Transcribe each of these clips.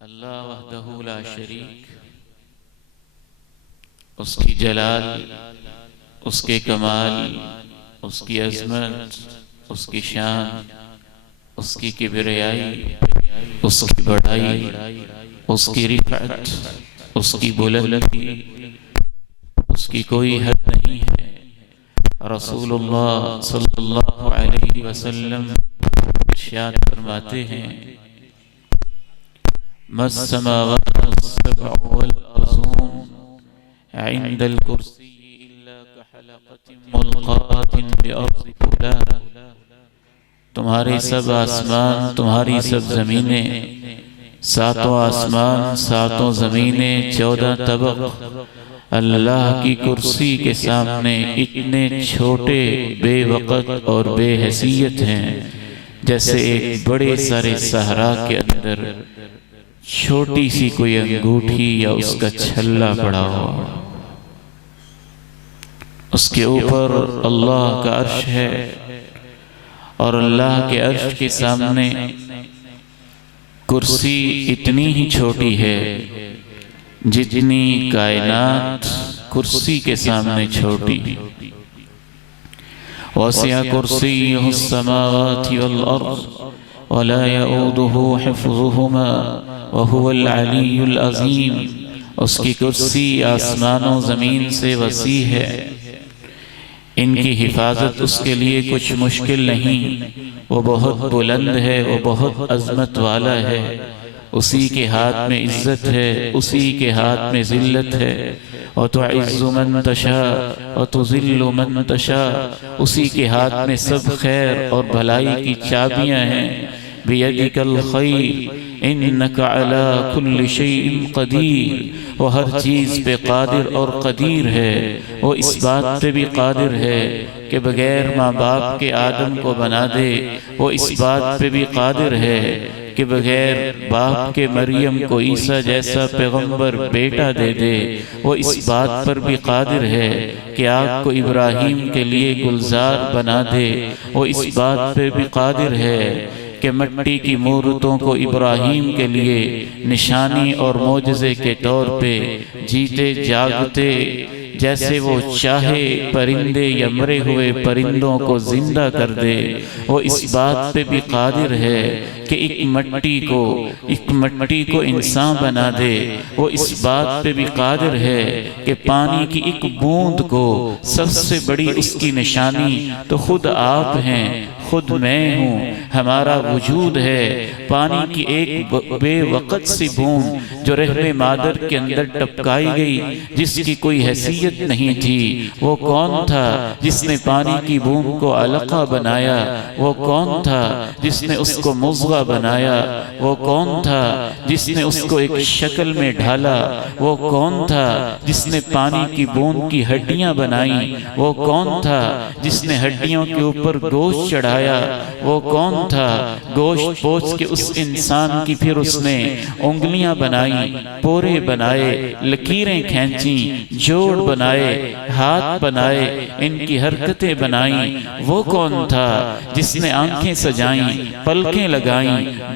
अल्लाह वहदहू ला शरीक, उसकी जलाल, उसके कमाल, उसकी अज़मत, उसकी शान, उसकी किबरियाई, उसकी बड़ाई, उसकी रिफ़अत, उसकी बुलंदी, उसकी कोई हद नहीं है। रसूलुल्लाह सल्लल्लाहु अलैहि वसल्लम इरशाद फरमाते हैं: मस्समावातु अस्सबअु वल अर्ज़ून इंदल कुर्सी तुम्हारे सब आसमान, तुम्हारी सब ज़मीनें, सातों आसमान, सातों ज़मीनें, 14 तबक अल्लाह की कुर्सी के सामने इतने छोटे, बेवक़्त और बेहैसियत हैं जैसे एक बड़े सारे सहरा के अंदर छोटी सी कोई अंगूठी या उसका छल्ला पड़ा हो। उसके ऊपर अल्लाह का अर्श है और अल्लाह के अर्श के सामने कुर्सी इतनी ही छोटी है जितनी कायनात कुर्सी के सामने छोटी। वसिअ कुर्सियुहु अस्समावाति वल अर्ज़ वला यऊदुहु हिफ्ज़ुहुमा वहुवल अलियुल अज़ीम। उसकी कुर्सी आसमानों ज़मीन से वसी है, इनकी हिफाजत उसके लिए कुछ मुश्किल नहीं। वो बहुत बुलंद है, वो बहुत अज़मत वाला है। उसी के हाथ में इज़्ज़त है, उसी के हाथ में ज़िल्लत है। और तुइज़्ज़ु मन तशा और तुज़िल्लु मन तशा, उसी के हाथ में सब खैर और भलाई की चाबियाँ हैं। बियदिकल खैर इन्नका अला कुल्लि शैइन क़दीर। वो हर चीज़ पे कादिर और क़दीर है। वो इस बात पे भी कादिर है कि बग़ैर माँ बाप के आदम को बना दे। वो इस बात पे भी कादिर है कि बग़ैर बाप के मरियम को ईसा जैसा पैगंबर बेटा दे दे। वो इस बात पर भी कादिर है कि आग को इब्राहीम के लिए गुलजार बना दे। वो इस बात पे भी कादिर है कि मिट्टी की मूर्तों को इब्राहीम के लिए निशानी और मोजज़े के तौर पे जीते जागते जैसे वो चाहे परिंदे या मरे हुए परिंदों को जिंदा कर दे। वो इस बात पे भी कादिर है कि एक मट्टी को इंसान बना दे। वो इस बात पे भी कादिर है कि पानी की एक बूंद को सबसे बड़ी उसकी निशानी तो खुद आप हैं, खुद मैं हूँ, हमारा वजूद है। पानी की एक बेवक़्त सी बूंद जो रहमे मादर के अंदर टपकाई गई, जिसकी कोई हैसियत नहीं थी, वो कौन था जिसने पानी की बूंद को अलक़ा बनाया? वो कौन था जिसने उसको मुज़ग़ा बनाया? वो कौन था जिसने उसको एक शक्ल में ढाला? वो कौन था जिसने पानी की बूंद की हड्डियां बनाई? वो कौन था जिसने हड्डियों के ऊपर गोश्त चढ़ाया? वो कौन था गोश्त पोंछ के उस इंसान की फिर उसने उंगलियां बनाई, पोरे बनाए, लकीरें खींची, जोड़ बनाए, हाथ बनाए, इनकी हरकतें बनाई? वो कौन था जिसने आंखें सजाई, पलकें लगाई,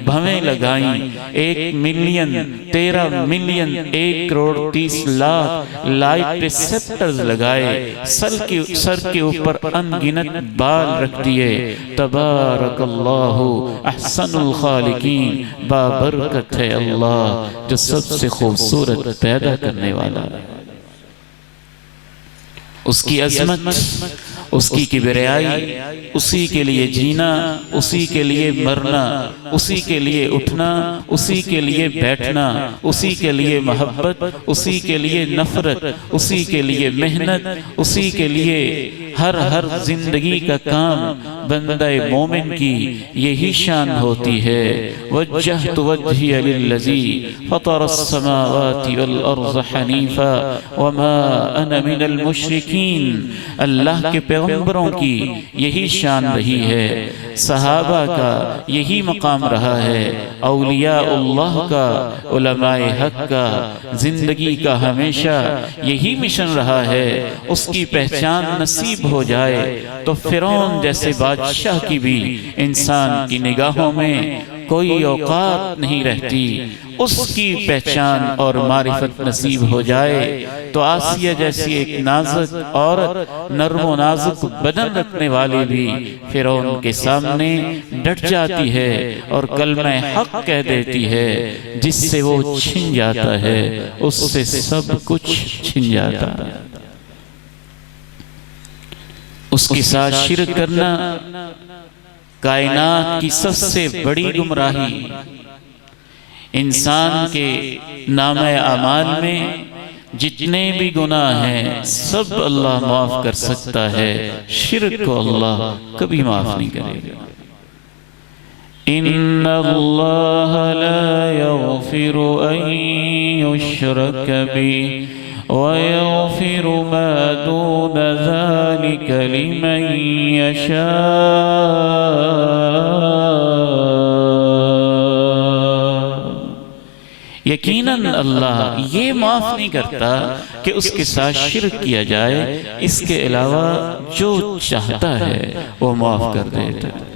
भवें लगाई? 1 million 13 million 1 crore 30 lakh light receptors लगाए, सर के ऊपर अनगिनत बाल रख दिए। तबारकल्लाहु अहसनुल खालिकीन। बाबरकत है अल्लाह जो सबसे खूबसूरत पैदा करने वाला है। उसकी अज़मत, उसकी किबरियाई, उसी के लिए जीना, उसी के लिए मरना, उसी के लिए उठना, उसी के लिए बैठना, उसी के लिए मोहब्बत, उसी के लिए नफरत, उसी के लिए मेहनत, उसी के लिए हर जिंदगी का काम बंदाए मोमिन की यही शान होती है। वज्जहतु वज्हिया लिल्लज़ी फ़तरस समावाति वल अर्ज़ हनीफ़ा वमा अना मिनल मुशरिकीन। अल्लाह के पैगंबरों की यही शान रही है, सहाबा का यही मकाम रहा है, औलियाउल्लाह का, उलमाए हक का जिंदगी का हमेशा यही मिशन रहा है। उसकी पहचान नसीब हो जाए तो फिरौन जैसे बादशाह की भी इंसान की निगाहों में कोई औकात नहीं रहती। उसकी पहचान और मारिफत नसीब हो जाए तो आसिया जैसी एक नाजुक औरत, नर्मो नाजुक बदन रखने वाली भी फिरौन के सामने डट जाती है और कलमा हक कह देती है, जिससे वो छिन जाता है, उससे सब कुछ छिन जाता है। उसके साथ शिरक करना कायनात की सबसे बड़ी गुमराही। इंसान के नामे अमाल में जितने भी गुनाह हैं सब अल्लाह माफ कर सकता है, शिर्क को अल्लाह कभी माफ नहीं करेगा। इन्नल्लाह ला यग़फिरु अन युश्रक बिही व यग़फिरु मा दून ज़ालिका लिमन यशा। यकीनन अल्लाह ये माफ नहीं करता कि उसके साथ शिर्क किया जाए, इसके अलावा जो चाहता है वो माफ कर देता है।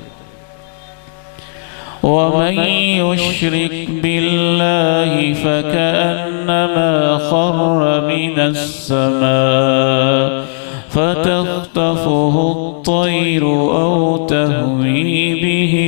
वमन युश्रिक बिल्लाहि फकअन्नमा खर्र मिनस समा फतख्तफुहु अत्तयरु औ तहवी बिहि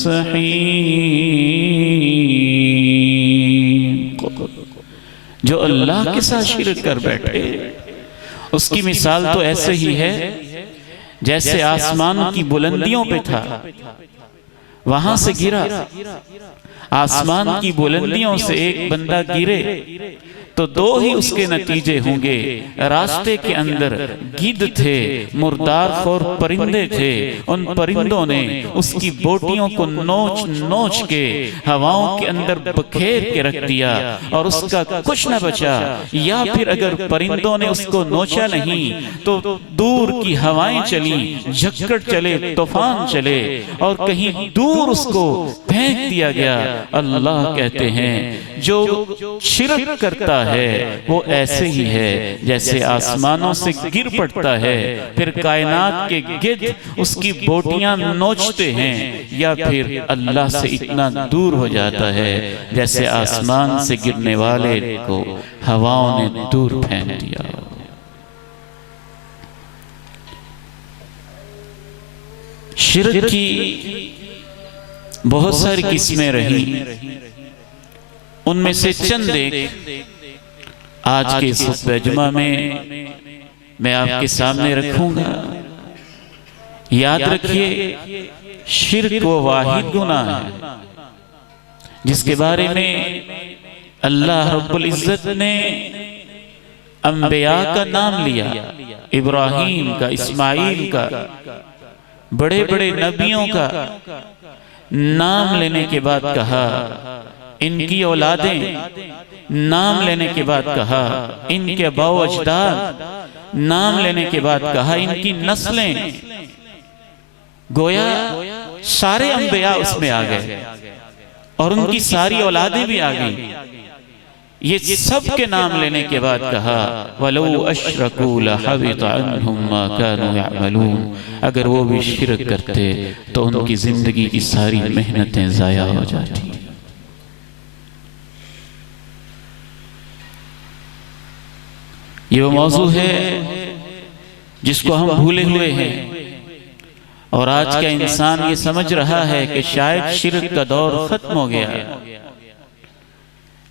सहीक़। जो अल्लाह के साथ शिर्क कर बैठे उसकी मिसाल तो ऐसे ही है जैसे आसमान की बुलंदियों पे था, वहां से गिरा। आसमान की बुलंदियों से एक बंदा गिरे तो दो ही उसके नतीजे होंगे। रास्ते के अंदर गिद्ध थे, मुर्दार खोर परिंदे थे, उन परिंदों ने उसकी बोटियों को नोच नोच के हवाओं के अंदर बखेर के रख दिया और उसका कुछ न बचा। या फिर अगर परिंदों ने उसको नोचा नहीं तो दूर की हवाएं चली, झक्कड़ चले, तूफान चले और कहीं दूर उसको फेंक दिया गया। अल्लाह कहते हैं जो शिर्क करता है वो ऐसे ही है जैसे आसमानों से गिर पड़ता है, फिर कायनात के गिद्ध उसकी बोटियां नोचते हैं, या फिर अल्लाह से इतना दूर हो जाता है जैसे आसमान से गिरने वाले को हवाओं ने दूर फेंक दिया। शिर्क की बहुत सारी किस्में रही, उनमें से चंद एक आज के खुतबे जुमा में मैं आपके सामने रखूंगा। याद रखिए, शिर्क वो वाहिद गुनाह है जिसके बारे में अल्लाह रब्बुल इज्जत ने अंबिया का नाम लिया, इब्राहीम का, इस्माइल का, बड़े बड़े नबियों का नाम लेने के बाद कहा इनकी औलादें, नाम लेने के बाद कहा इनके बाओ अजदाद, नाम लेने के बाद कहा इनकी नस्लें। गोया सारे अंबिया उसमें आ गए और उनकी सारी औलादें भी आ गई। ये सब के नाम लेने के बाद कहा वलौ अशरकू लहबित अन्हुम मा कानू यअमलून, अगर वो भी शिर्क करते तो उनकी जिंदगी की सारी मेहनतें जाया हो जाती। ये वो मौजू है जिसको हम भूले हुए हैं और आज का इंसान ये समझ रहा है कि शायद शिर्क का दौर खत्म हो गया,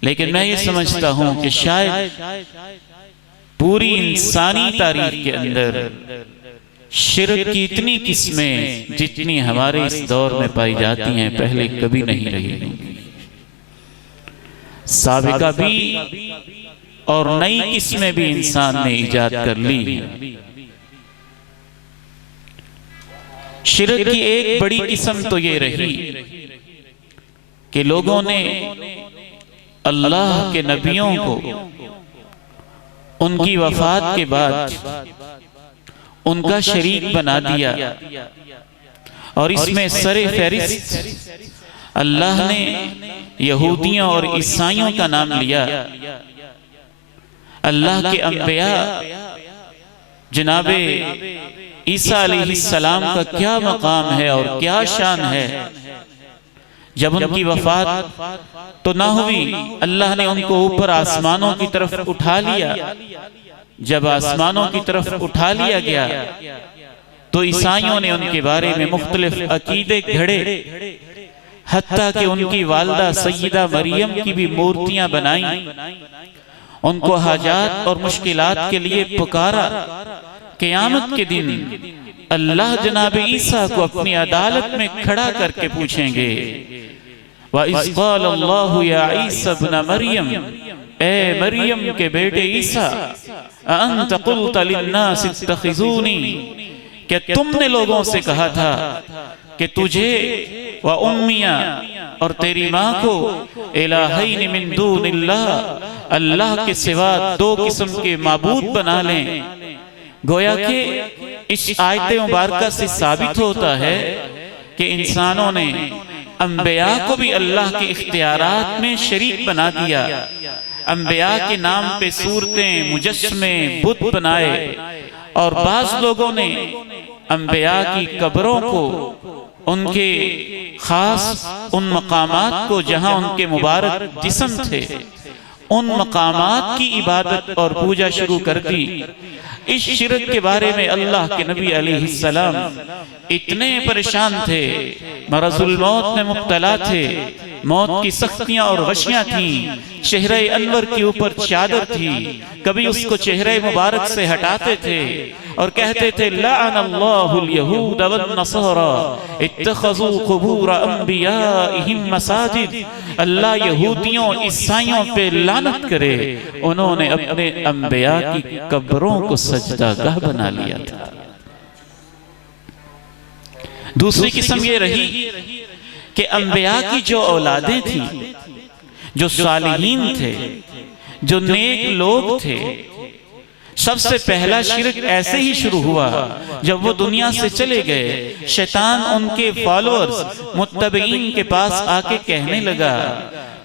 लेकिन मैं ये समझता हूं कि शायद पूरी इंसानी तारीख के अंदर शिर्क की इतनी किस्में जितनी हमारे इस दौर में पाई जाती हैं पहले कभी नहीं रही। साबिका भी और नई किस्में भी इंसान ने इजाद कर ली। शिर्क की एक बड़ी किस्म तो ये रही कि लोगों ने अल्लाह के नबियों को उनकी वफात के बाद उनका शरीक बना दिया और इसमें सरे फहरिस्त अल्लाह ने यहूदियों और ईसाइयों का नाम लिया। अल्लाह के अंबिया जनाबे ईसा अलैहिस्सलाम का क्या मकाम है और क्या शान है। जब उनकी वफात तो ना हुई, अल्लाह ने उनको ऊपर आसमानों की तरफ उठा लिया। जब आसमानों की तरफ उठा लिया गया तो ईसाइयों ने उनके बारे में मुख्तलिफ अकीदे घड़े, हत्ता कि उनकी वालदा सैयदा मरियम की भी मूर्तियां बनाई, उनको हाजात और मुश्किलात के लिए पुकारा क़यामत के दिन अल्लाह जनाब ईसा को अपनी अदालत में खड़ा करके पूछेंगे, व इज़ क़ाल अल्लाहु या ईसा इब्न मरियम, ए मरियम के बेटे ईसा, अअंत क़ुल्त लिन्नास इत्तख़िज़ूनी, क्या तुमने लोगों से कहा था कि तुझे व उम्मिया और तेरी माँ को इलाहैन मिन दूनिल्लाह, अल्लाह के सिवा दो किस्म के माबूद बना लें। गोया कि इस आयत मुबारका से साबित होता है कि इंसानों ने अंबिया को भी अल्लाह के इख्तियारात में शरीक बना दिया। अंबिया के नाम पे सूरतें, मुजस्समे, बुत बनाए, और बाज लोगों ने अंबिया की कब्रों को, उनके खास उन मकामात को जहां उनके मुबारक जिस्म थे, उन मकामात की इबादत और पूजा शुरू कर दी। इस शिरक के बारे में अल्लाह के नबी अलैहिस्सलाम इतने परेशान थे, मरज़ुल मौत में मुब्तला थे, मौत की सख्तियां और गशियां थीं, चेहरे अनवर के ऊपर चादर थी, कभी उसको चेहरे मुबारक से हटाते थे और कहते थे लअनल्लाहुल यहूद वन नसारा इत्तखज़ू क़ुबूर अंबियाइहिम मसाजिद, अल्लाह यहूदियों ईसाइयों पे लानत करे, उन्होंने अपने अंबिया की कब्रों को सजदागाह बना लिया था। दूसरी किस्म ये रही कि अंबिया की जो औलादें थी, जो सालिहीन थे, जो नेक लोग थे, सबसे पहला शिरक ऐसे ही शुरू हुआ जब वो दुनिया से चले गए। शैतान उनके फॉलोअर्स, मुत्तबईन के पास आके कहने लगा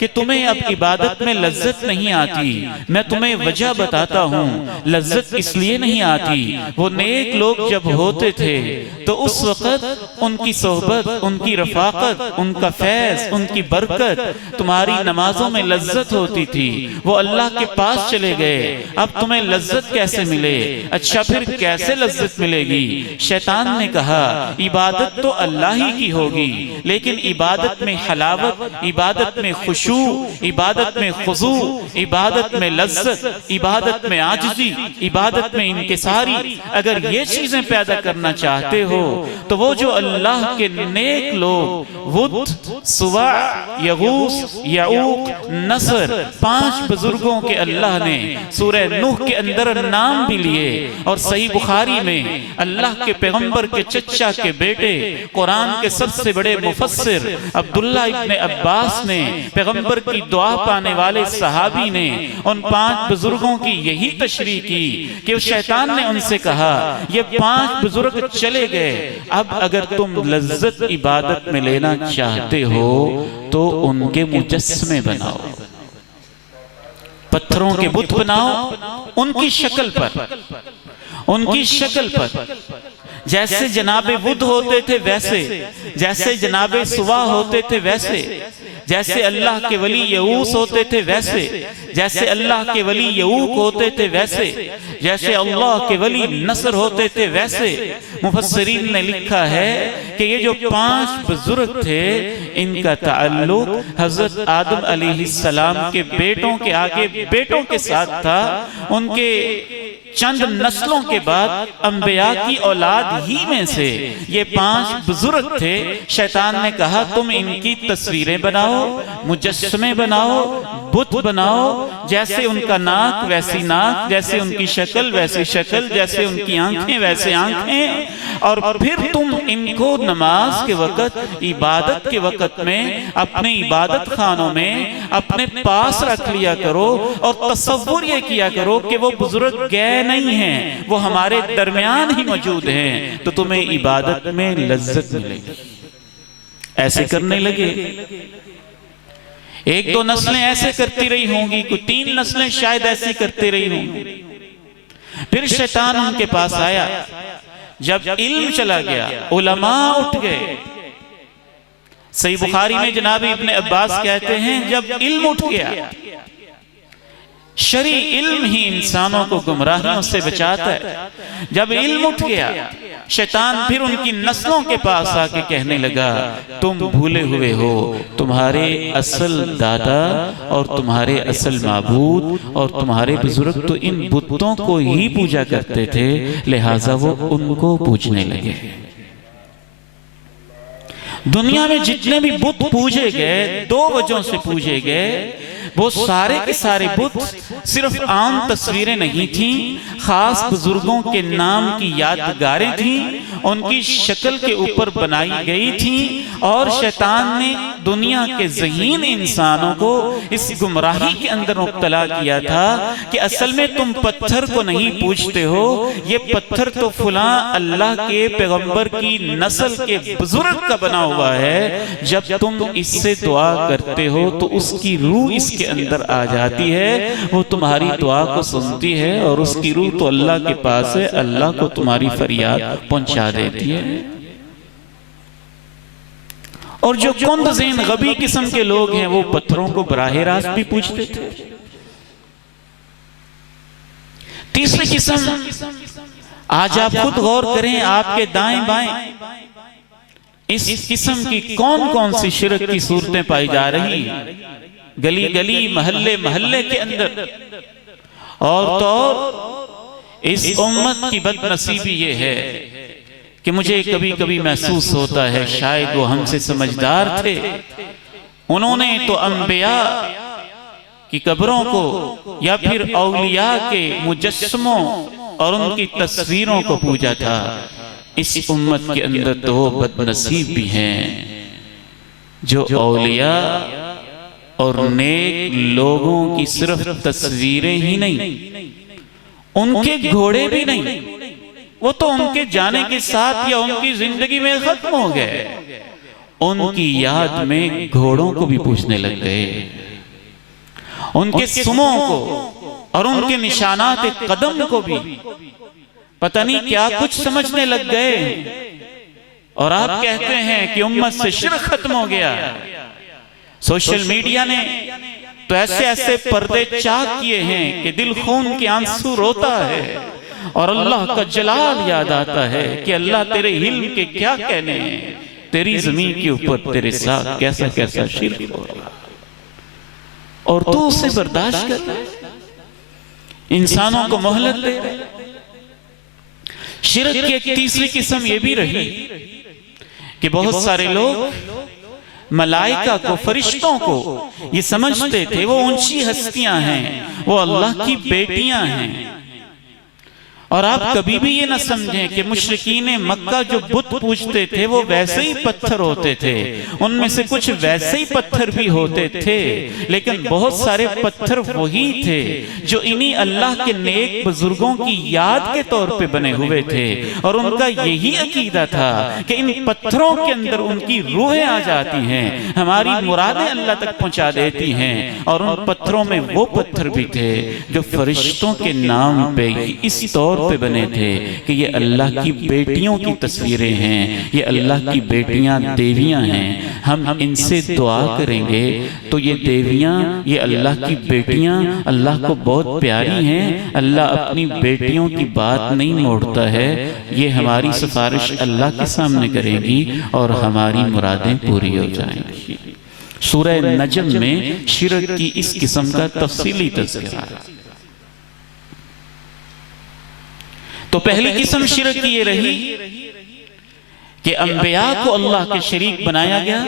कि तुम्हें अब इबादत में लज्जत नहीं आती। मैं तुम्हें वजह बताता हूँ, लज्जत इसलिए नहीं आती, वो नेक लोग जब होते थे तो उस वक़्त उनकी सोहबत, उनकी रफ़ाक़त, उनका फैज़, उनकी बरकत, तुम्हारी नमाजों में लज्जत होती थी। वो अल्लाह के पास चले गए, अब तुम्हें लज्जत कैसे मिले? अच्छा फिर कैसे लज्जत मिलेगी? शैतान ने कहा इबादत तो अल्लाह ही की होगी, लेकिन इबादत में हलावत, इबादत में खुशू, इबादत में खुजू, इबादत में लज्जत, इबादत में आजिज़ी, इबादत में इनकिसारी, अगर ये चीजें पैदा करना चाहते हो तो वो जो अल्लाह के नेक लोग वुद, सुवा, यगूस, यऊक, नसर, 5 बुजुर्गों के अल्लाह ने सूरह नूह के अंदर नाम भी लिए, और सही बुखारी में अल्लाह के पैगंबर के चचा के बेटे, कुरान के सबसे बड़े मुफस्सिर अब्दुल्ला इब्न अब्बास ने, पैगंबर की दुआ पाने वाले सहाबी ने उन 5 बुजुर्गों की यही तशरीह की कि शैतान ने उनसे कहा ये 5 बुजुर्ग चले गए, अब अगर तुम लज्जत इबादत में लेना चाहते हो तो उनके मुजस्समे बनाओ, पत्थरों के बुत बनाओ, उनकी शक्ल पर, उनकी शक्ल पर, जैसे जनाबे बुद्ध होते थे वैसे, जैसे जनाबे सुवा होते थे वैसे, जैसे अल्लाह के वली यऊस होते थे वैसे, जैसे अल्लाह के वली यऊक होते थे वैसे, जैसे अल्लाह के वली नसर होते थे वैसे। मुफस्सिरीन ने लिखा है कि ये जो 5 बुजुर्ग थे इनका ताल्लुक हजरत आदम अलैहिस्सलाम के बेटों के आगे बेटों के साथ था। उनके चंद नस्लों के बाद अंबिया की औलाद ही में से ये 5 बुजुर्ग थे। शैतान ने कहा तुम इनकी तस्वीरें बनाओ, मुजस्समे बनाओ, बुत बनाओ, जैसे उनका नाक वैसी नाक, जैसे उनकी शक्ल वैसी शक्ल, जैसे उनकी आंखें वैसे आंखें, और फिर तुम इनको नमाज के वक़्त, इबादत के वक़्त में अपने इबादत खानों में अपने पास रख लिया करो और तसव्वुर ये किया करो कि वो बुजुर्ग गए नहीं हैं, वो हमारे दरमियान ही मौजूद हैं, तो तुम्हें इबादत में लज्जत मिलेगी। ऐसे करने लगे। 1-2 नस्लें ऐसे करती रही होंगी, कोई 3 नस्लें शायद ऐसी करती रही होंगी। फिर शैतान उनके पास आया, जब इल्म चला गया, उलमा उठ गए। सही बुखारी में जनाब इब्न अब्बास कहते हैं जब इल्म उठ गया, शरई इल्म ही इंसानों को गुमराहियों से बचाता है। जब इल्म उठ गया, शैतान फिर उनकी नस्लों के पास आके कहने लगा, तुम भूले हुए हो, तुम्हारे असल दादा और तुम्हारे असल माबूद और तुम्हारे बुजुर्ग तो इन बुतों को ही पूजा करते थे, लिहाजा वो उनको पूजने लगे। दुनिया में जितने भी बुत पूजे गए, दो वजहों से पूजे गए। वो सारे के सारे बुत सिर्फ आम तस्वीरें नहीं थीं, खास बुजुर्गों के नाम की यादगारें थीं, उनकी शक्ल के ऊपर बनाई गई थीं। और शैतान ने दुनिया के ज़हीन इंसानों को इस गुमराही के अंदर मुब्तला किया था कि असल में तुम पत्थर को नहीं पूजते हो, ये पत्थर तो फलां अल्लाह के पैगंबर की नस्ल के बुजुर्ग का बना हुआ है। जब तुम इससे दुआ करते हो तो उसकी रूह इसके अंदर आ जाती है, वो तुम्हारी दुआ को सुनती है और उसकी रूह तो अल्लाह के पास है, अल्लाह को तुम्हारी फरियाद पहुंचा देती है। और जो कुंदज़ीन गबी किस्म के लोग हैं वो पत्थरों को बराह रास्त भी पूजते थे। तीसरी किस्म, आज आप खुद गौर करें, आपके दाएं बाएं इस किस्म की कौन कौन सी शिरक की सूरतें पाई जा रही, गली गली महल्ले महल्ले के अंदर। और तो इस उम्मत की बदनसीबी ये है कि मुझे कभी कभी महसूस होता है शायद वो हमसे समझदार थे, उन्होंने तो अंबिया की कब्रों को या फिर औलिया के मुजस्समों और उनकी तस्वीरों को पूजा था। इस उम्मत के अंदर तो बदनसीब भी हैं जो औलिया और नेक लोगों की सिर्फ तस्वीरें ही नहीं, उनके घोड़े भी नहीं, वो तो उनके जाने के साथ या उनकी जिंदगी में खत्म हो गए। उनकी याद में घोड़ों को भी पूछने लग गए, उनके सुमों को और उनके निशानात कदम को भी पता नहीं क्या कुछ समझने लग गए। और आप कहते हैं कि उम्मत से शिर्क खत्म हो गया। सोशल मीडिया ने तो ऐसे ऐसे पर्दे चाक किए हैं कि दिल खून के आंसू रोता है और अल्लाह का जलाल याद आता है कि अल्लाह तेरे हिल्म के क्या कहने हैं, तेरी जमीन के ऊपर तेरे साथ कैसा कैसा शिर्क हो रहा और तू उसे बर्दाश्त कर रहा है, इंसानों को मोहलत दे रहा है। शिर्क की एक तीसरी किस्म ये भी रही कि बहुत सारे लोग मलाइका को, फरिश्तों को ये समझते थे वो ऊंची हस्तियां हैं, वो अल्लाह की बेटियां हैं। और आप कभी भी ये ना समझें कि मुशरिकीन मक्का जो बुत पूजते थे वो वैसे ही पत्थर होते थे, उनमें से कुछ वैसे ही पत्थर भी होते थे, लेकिन बहुत सारे पत्थर वही थे जो इन्हीं अल्लाह के नेक बुजुर्गों की याद के तौर पे बने हुए थे। और उनका यही अकीदा था कि इन पत्थरों के अंदर उनकी रूहें आ जाती हैं, हमारी मुरादें अल्लाह तक पहुंचा देती हैं। और उन पत्थरों में वो पत्थर भी थे जो फरिश्तों के नाम पे इस तौर पे बने थे कि ये अल्लाह की बेटियों की तस्वीरें हैं, ये अल्लाह की बेटियां देवियां हैं। हम इनसे दुआ करेंगे तो ये देवियां, ये अल्लाह की बेटियां अल्लाह को बहुत प्यारी हैं, अल्लाह अपनी बेटियों की बात नहीं मोड़ता है, ये हमारी सिफारिश अल्लाह के सामने करेगी और हमारी मुरादें पूरी हो जाएंगी। सूरह नजम में शिरक की इस किस्म का तफसीली तज़किरा है। तो पहली किस्म शिरक की ये रही कि अंबिया को अल्लाह के शरीक बनाया गया।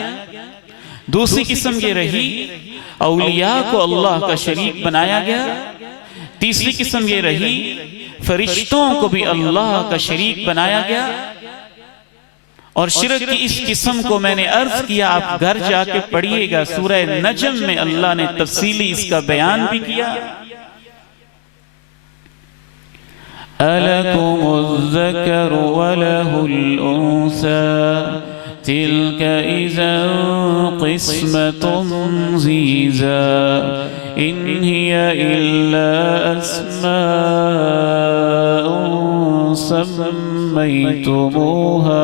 दूसरी किस्म ये रही औलिया को अल्लाह का शरीक बनाया गया। तीसरी किस्म ये रही फरिश्तों को भी अल्लाह का शरीक बनाया गया। और शिरक की इस किस्म को मैंने अर्ज किया, आप घर जाके पढ़िएगा, सूरह नजम में अल्लाह ने तफसीली इसका बयान भी किया। अलकुमुज़्ज़करु वलहुल उन्सा तिल्का इज़न क़िस्मतुन ज़ीज़ा इन हिया इल्ला अस्माउन सम्मय्तumuहा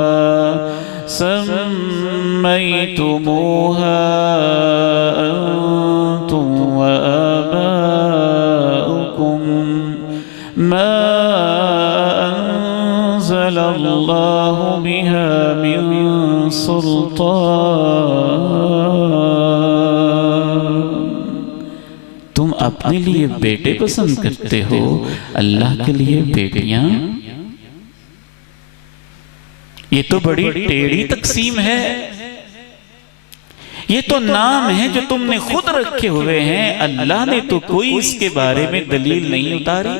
अंतुम व आबाउकुम मा अल्लाह अपने लिए बेटे पसंद करते हो, अल्लाह के लिए बेटियां? ये तो बड़ी टेढ़ी तकसीम है। ये तो नाम है जो तुमने खुद रखे हुए हैं, अल्लाह ने तो कोई इसके बारे में दलील नहीं उतारी।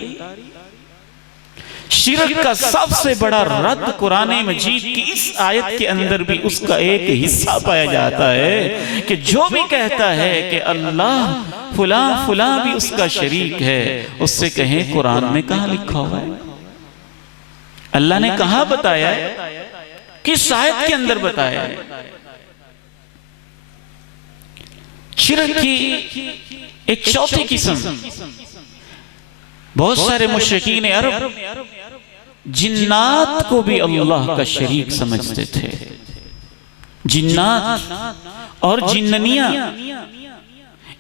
शिरक का सबसे बड़ा रद्द कुरान मजीद की इस आयत के अंदर भी उसका एक हिस्सा पाया जाता है कि जो भी कहता है कि अल्लाह फुला फुला भी उसका शरीक है, उससे कहें कुरान में कहां लिखा हुआ है? अल्लाह ने कहां बताया है? किस आयत के अंदर बताया है? शिरक की एक चौथी किस्म, बहुत सारे मुशरिकीन अरब जिन्नात को भी अल्लाह का शरीक समझते थे। जिन्नात और जिन्ननियां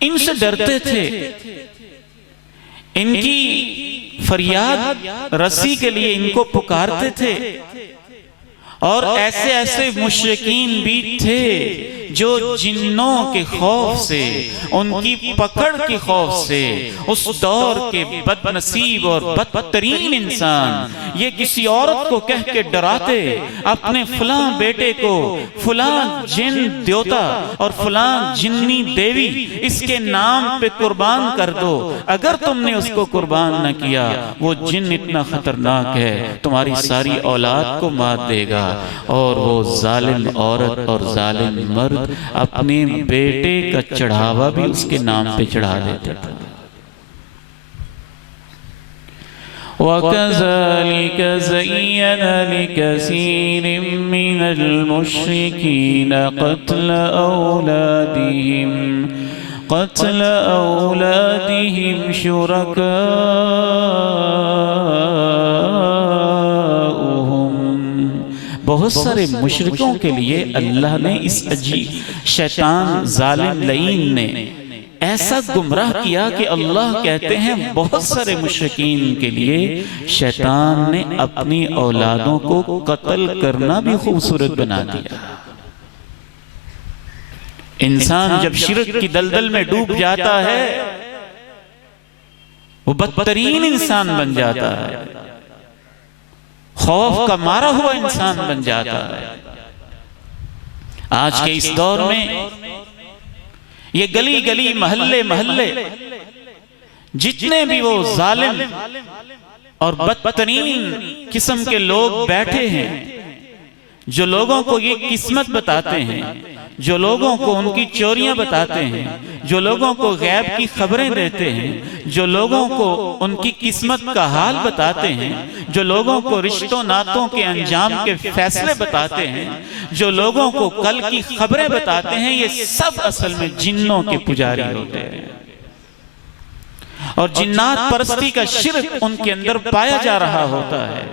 इनसे डरते थे, इनकी फरियाद रसी के लिए इनको पुकारते थे। और ऐसे ऐसे मुशरिकीन भी थे जो जिन्नों के खौफ से, उनकी पकड़ के खौफ से, उस दौर के बदनसीब और बदतरीन इंसान ये किसी औरत को कह के डराते, अपने फलां बेटे को फलां जिन देवता और फलां जिन्नी देवी इसके नाम पे कुर्बान कर दो, अगर तुमने उसको कुर्बान न किया वो जिन इतना खतरनाक है तुम्हारी सारी औलाद को मार देगा। और वो जालिम औरत और जालिम मर्द अपने बेटे का चढ़ावा भी उसके नाम पे चढ़ा देते थे। वकज़ालिक ज़य्यना लिकसीरिम मिनल मुश्रिकीन क़त्ल औलादिहिम शुरका। बहुत सारे मुशरिकों के लिए अल्लाह ने इस अजीब शैतान जालिम लईन ने ऐसा गुमराह किया कि अल्लाह कहते हैं बहुत सारे मुशरिकीन के लिए शैतान ने अपनी औलादों को कत्ल करना भी खूबसूरत बना दिया। इंसान जब शिरक की दलदल में डूब जाता है वो बदतरीन इंसान बन जाता है, खौफ का मारा हुआ इंसान बन जाता है। आज के इस दौर में ये गली गली महल्ले महल्ले जितने भी वो जालिम और बदतरीन किस्म के लोग बैठे हैं, जो लोगों को ये किस्मत बताते हैं, जो लोगों को उनकी चोरियां बताते हैं, जो लोगों को गैब की खबरें देते हैं, जो लोगों को उनकी किस्मत का हाल बताते हैं, जो लोगों को रिश्तों नातों के अंजाम के फैसले बताते हैं, जो लोगों को कल की खबरें बताते हैं, ये सब असल में जिन्नों के पुजारी होते हैं। और जिन्नात परस्ती का शिर्क उनके अंदर पाया जा रहा होता है।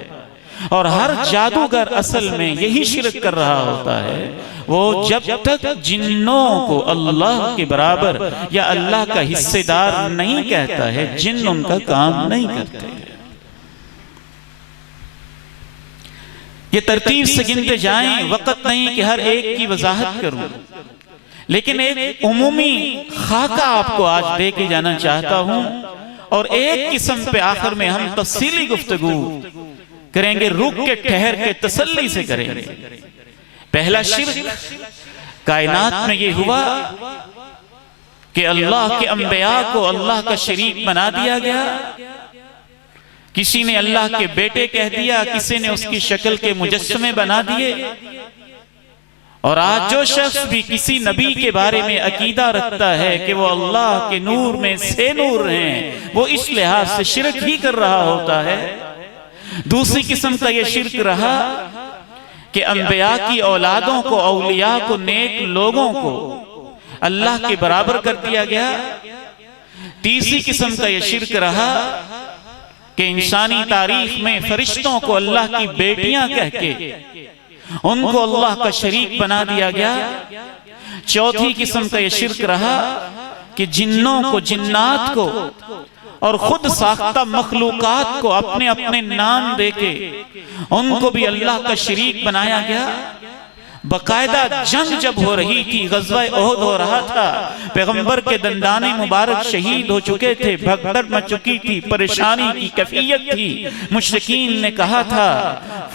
और हर जादूगर असल में यही शिरक कर रहा होता है। वो जब तक जिन्नों को अल्लाह के बराबर या अल्लाह का हिस्सेदार नहीं कहता है, जिन्न उनका काम नहीं करते। ये तरतीब से गिनते जाएं, वक्त नहीं कि हर एक की वजाहत करूं, लेकिन एक उमूमी खाका आपको आज दे के जाना चाहता हूं। और एक किस्म पे आखिर में हम तफसीली गुफ्तगू करेंगे, रुक के ठहर के तसल्ली से करेंगे। पहला शिर्क कायनात में ये हुआ कि अल्लाह के अंबिया को अल्लाह का शरीक बना दिया गया। किसी ने अल्लाह के बेटे कह दिया, किसी ने उसकी शक्ल के मुजस्समे बना दिए। और आज जो शख्स भी किसी नबी के बारे में अकीदा रखता है कि वो अल्लाह के नूर में से नूर हैं, वो इस लिहाज से शिर्क ही कर रहा होता है। दूसरी किस्म का ये शिर्क रहा कि अंबिया की औलादों को, औलिया को, नेक लोगों को अल्लाह के बराबर कर दिया गया। तीसरी किस्म का ये शिर्क रहा कि इंसानी तारीख में फरिश्तों को अल्लाह की बेटियां कह के उनको अल्लाह का शरीक बना दिया गया। चौथी किस्म का ये शिर्क रहा कि जिन्नों को, जिन्नात को और खुद साख्ता मखलूकात को अपने अपने नाम देके उनको भी अल्लाह का शरीक बनाया गया। बकायदा जंग जब हो रही थी, ग़ज़वा उहद हो रहा था, पैगंबर के दंदाने मुबारक शहीद हो चुके थे, भगदड़ मच चुकी थी, परेशानी की कैफियत थी। मुशरिकीन ने कहा था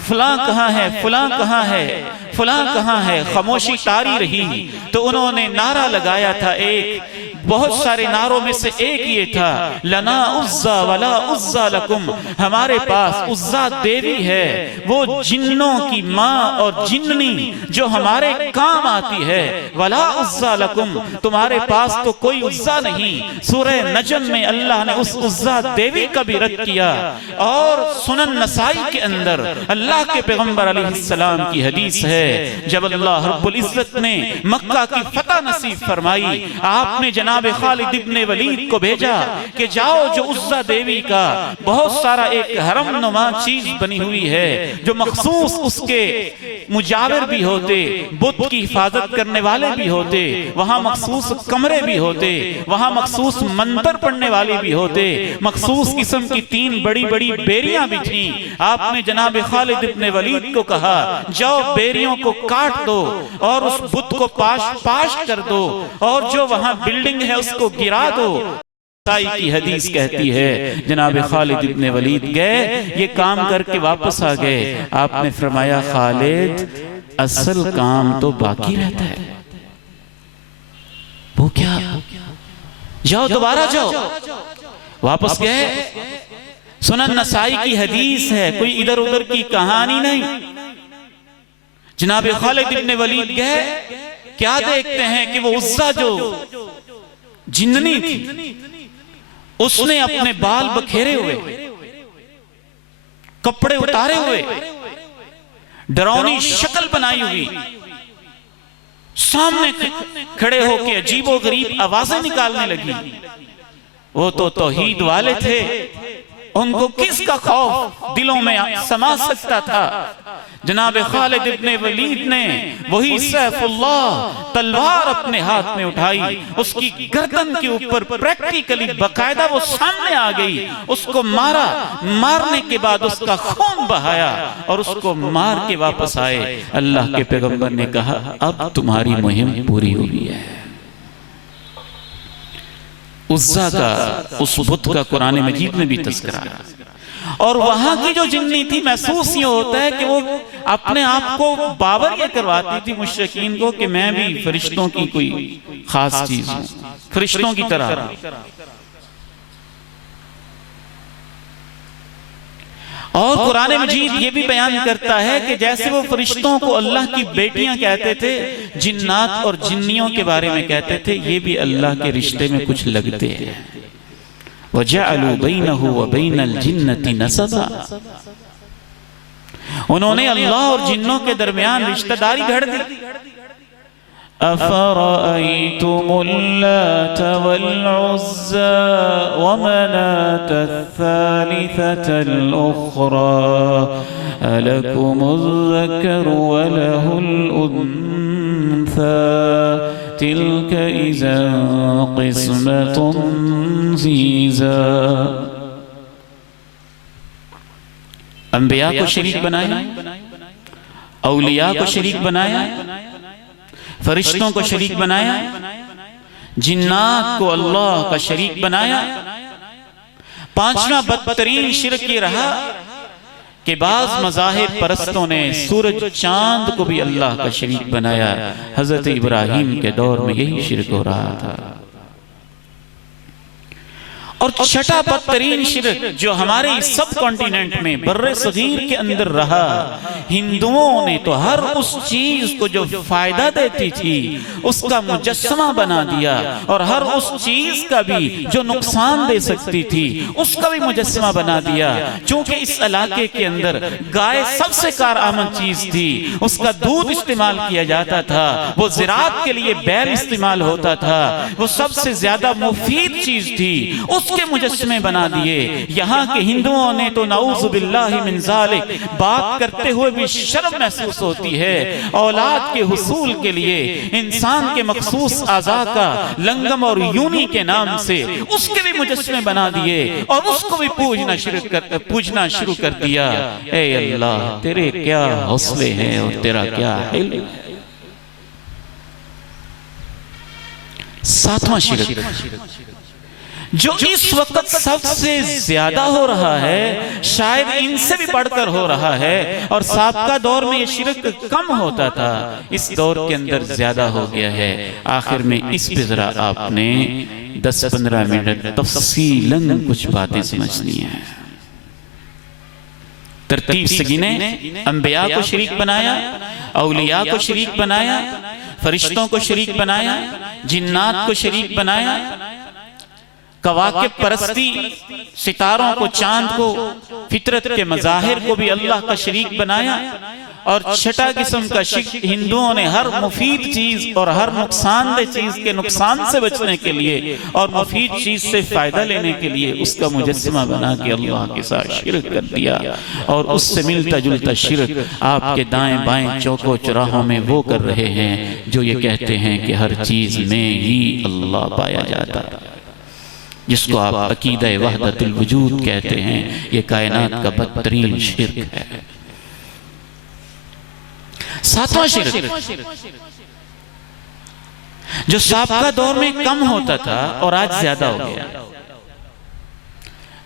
फलां कहाँ है, फलां कहाँ है, फलां कहाँ है, खामोशी तारी रही। तो उन्होंने नारा लगाया था, एक बहुत सारे नारों में से एक ये था, लना उज़्ज़ा वला उज़्ज़ा लकुम, हमारे पास उज़्ज़ा देवी है, वो जिन्नों की माँ और जिन्नी जो हमारे काम आती है, वला उज़्ज़ा लकुम, तुम्हारे पास तो कोई उज़्ज़ा नहीं। सूरह नजम में अल्लाह ने उस उज़्ज़ा देवी का भी रद्द किया। और सुनन नसाई के अंदर अल्लाह के पैगंबर अलैहिस्सलाम की हदीस है, जब अल्लाह रब्बुल इज़्ज़त ने मक्का की फतह नसीब फरमाई, आपने जनाब खालिद इब्ने वलीद को भेजा कि जाओ, जो उज़्ज़ा देवी का बहुत सारा एक हरम नुमा चीज बनी हुई है, जो मखसूस उसके मुजाविर भी होते, बुत की हिफाजत करने वाले भी होते, वहां मखसूस कमरे भी होते, वहां मखसूस मंतर पढ़ने वाले भी होते, मखसूस किस्म की 3 बड़ी बड़ी बेरियां भी थी। आपने जनाब खालिद इब्ने वलीद को कहा, जाओ बेरियों को काट दो और उस बुत को पाश कर दो, और जो वहां बिल्डिंग है उसको गिरा दो। साई की हदीस कहती है जनाब खालिद इब्ने वलीद गए, ये काम करके वापस आ गए। आपने फरमाया, खालिद असल काम तो बाकी रहता है। वो क्या? जाओ, दोबारा जाओ। वापस गए। सुनन नसाई की हदीस है, कोई इधर उधर की कहानी नहीं। जनाब खालिद इब्ने वलीद गए, क्या देखते हैं कि वो उज़्ज़ा जो जिन्नी थी, उसने अपने बाल बखेरे हुए, कपड़े उतारे हुए, डरावनी शक्ल बनाई हुई, सामने खड़े होकर अजीबो गरीब आवाजें निकालने लगी। वो तो तौहीद वाले थे, उनको किसका खौफ दिलों में समा सकता था। जनाब खालिद इब्ने वलीद ने वही सैफुल्लाह तलवार अपने हाथ में उठाई, उसकी गर्दन के ऊपर प्रैक्टिकली बकायदा वो सामने आ गई, उसको मारा। मारने के बाद उसका खून बहाया और उसको मार के वापस आए। अल्लाह के पैगंबर ने कहा, अब तुम्हारी मुहिम पूरी हुई है। उज़्ज़ा का, उस बुत का कुरान मजीद में भी तज़किरा है। और वहां की जो जिन्नी थी, महसूस ये होता है कि वो अपने आप को बावर ये करवाती थी मुशरिकीन को कि मैं भी फरिश्तों की कोई खास चीज हूं, फरिश्तों की तरह। और कुरान मजीद ये भी बयान करता है कि जैसे वो फरिश्तों को अल्लाह की बेटियां कहते थे, जिन्नात और जिन्नियों के बारे में कहते थे, ये भी अल्लाह के रिश्ते में कुछ लगते हैं। वजअलू बैनहु व बैनल जिन्नति नसबा, उन्होंने अल्लाह और जिन्नों के दरमियान रिश्तेदारी घड़ दी। अफरअयतुमुल लात वल उज़्ज़ा व मनात अथ-थालिथतल उख़रा अलकुमुज़ ज़करु व लहुल उन्सा तिल्क इज़न क़िस्मतुन ज़ीज़ा। अंबिया को शरीक बनाया, औलिया को शरीक बनाया, फरिश्तों को शरीक बनाया, जिन्नात को अल्लाह का शरीक बनाया। पांचवा बदतरीन शिर्क ये रहा कि बाज़ मज़ाहिब परस्तों ने सूरज चांद को भी अल्लाह का शरीक बनाया। हजरत इब्राहीम के दौर में यही शिर्क हो रहा था। और छठा बदतरीन शिर्क जो हमारे सब कॉन्टिनेंट में बर्रे सगीर के अंदर रहा, हिंदुओं ने तो हर उस चीज को जो फायदा देती थी उसका मुजस्समा बना दिया, और हर उस चीज का भी जो नुकसान दे सकती थी उसका भी मुजस्समा बना दिया। चूंकि इस इलाके के अंदर गाय सबसे कारआमद चीज थी, उसका दूध इस्तेमाल किया जाता था, वो ज़िराअत के लिए बैल इस्तेमाल होता था, वो सबसे ज्यादा मुफीद चीज थी, उसके मुजस्समे बना दिए। यहाँ के हिंदुओं ने तो नाऊज़ु बिल्लाहि मिन ज़ालिक बात करते हुए भी शर्म महसूस होती है। औलाद के हुसूल के लिए इंसान के मखसूस आज़ा का लंगम और यूनी के नाम से उसके भी मुजस्समे बना दिए और उसको भी पूजना शुरू कर दिया। ए अल्लाह, तेरे क्या हौसले हैं और तेरा क्या हिल्म है। सातवां शिरक जो इस वक्त सबसे ज्यादा हो रहा है, शायद इनसे भी बढ़कर हो रहा है, और साबका दौर में ये शिरक कम होता था, इस दौर के अंदर ज्यादा हो गया है। आखिर में इस पे जरा आपने 10-15 मिनट तफसीलन कुछ बातें समझनी है। तरतीब से गिने, अंबिया को शरीक बनाया, औलिया को शरीक बनाया, फरिश्तों को शरीक बनाया, जिन्नात को शरीक बनाया, कवाकिब परस्ती, सितारों को, चांद को, फितरत के मज़ाहिर को भी अल्लाह का शरीक बनाया। और छठा किस्म का शिर्क हिंदुओं ने हर मुफीद चीज और हर नुकसानदेह चीज के नुकसान से बचने के लिए और मुफीद चीज से फायदा लेने के लिए उसका मुजस्समा बना के अल्लाह के साथ शिर्क कर दिया। और उससे मिलता जुलता शिर्क आपके दाएं बाएं चौकों चौराहों में वो कर रहे हैं जो ये कहते हैं कि हर चीज में ही अल्लाह पाया जाता है, जिसको आप अकीदा वहदतुल वजूद कहते हैं। ये कायनात का बदतरीन शिर्क है। सातवां शिर्क जो साबका दौर में कम होता था और आज ज्यादा हो गया,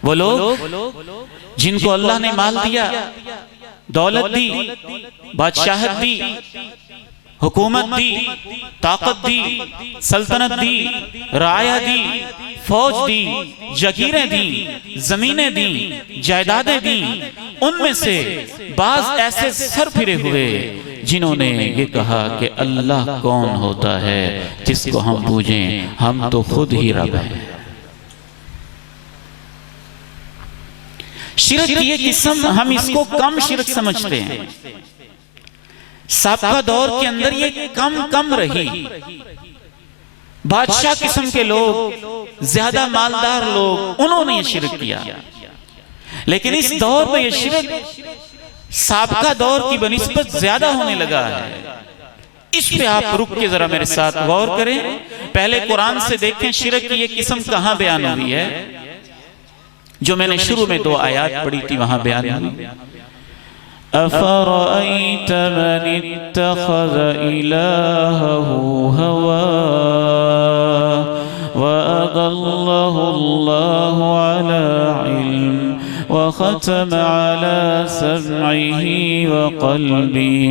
वो लोग जिनको अल्लाह ने माल दिया, दौलत दी, बादशाहत दी, हुकूमत दी, ताकत दी, सल्तनत दी, राया दी, फौज दी, जगीरें दी, जमीनें दी, जायदादें दी, उनमें से बाज ऐसे सर फिरे हुए जिन्होंने ये कहा कि अल्लाह कौन होता है जिसको हम पूजें, हम तो खुद ही रब हैं। शिर्क की ये किस्म हम इसको कम शिर्क समझते हैं। साबका दौर के अंदर ये कम रही। बादशाह किस्म के लोग, ज्यादा मालदार लोग, उन्होंने ये शिर्क किया। लेकिन इस दौर में ये शिर्क साबका दौर की बनिस्बत ज्यादा होने लगा है। इस पे आप रुक के जरा मेरे साथ गौर करें। पहले कुरान से देखें शिर्क की ये किस्म कहां बयान हुई है। जो मैंने शुरू में 2 आयत पढ़ी थी वहां बयान हुई। अफ़रअयत मन इत्तख़ज़ इलाहहु हवा व अदल्लहु अल्लाहु अला इल्म व ख़तम अला समइही व क़ल्बिही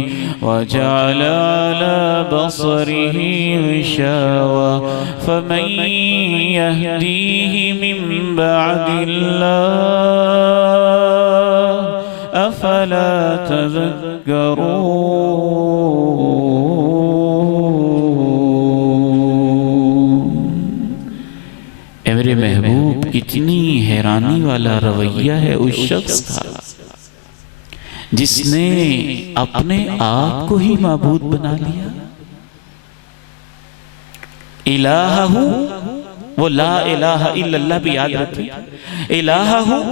व जअल अला बसरिही ग़िशावा फमन यहदीहि मिन बअदिल्लाह अफ़ला तज़क्करून। मेरे महबूब, कितनी हैरानी वाला रवैया है उस शख्स का जिसने अपने आप को ही माबूद बना लिया। इलाहहू, वो ला इलाहा इल्लल्लाह भी याद रखिए। इलाहहू,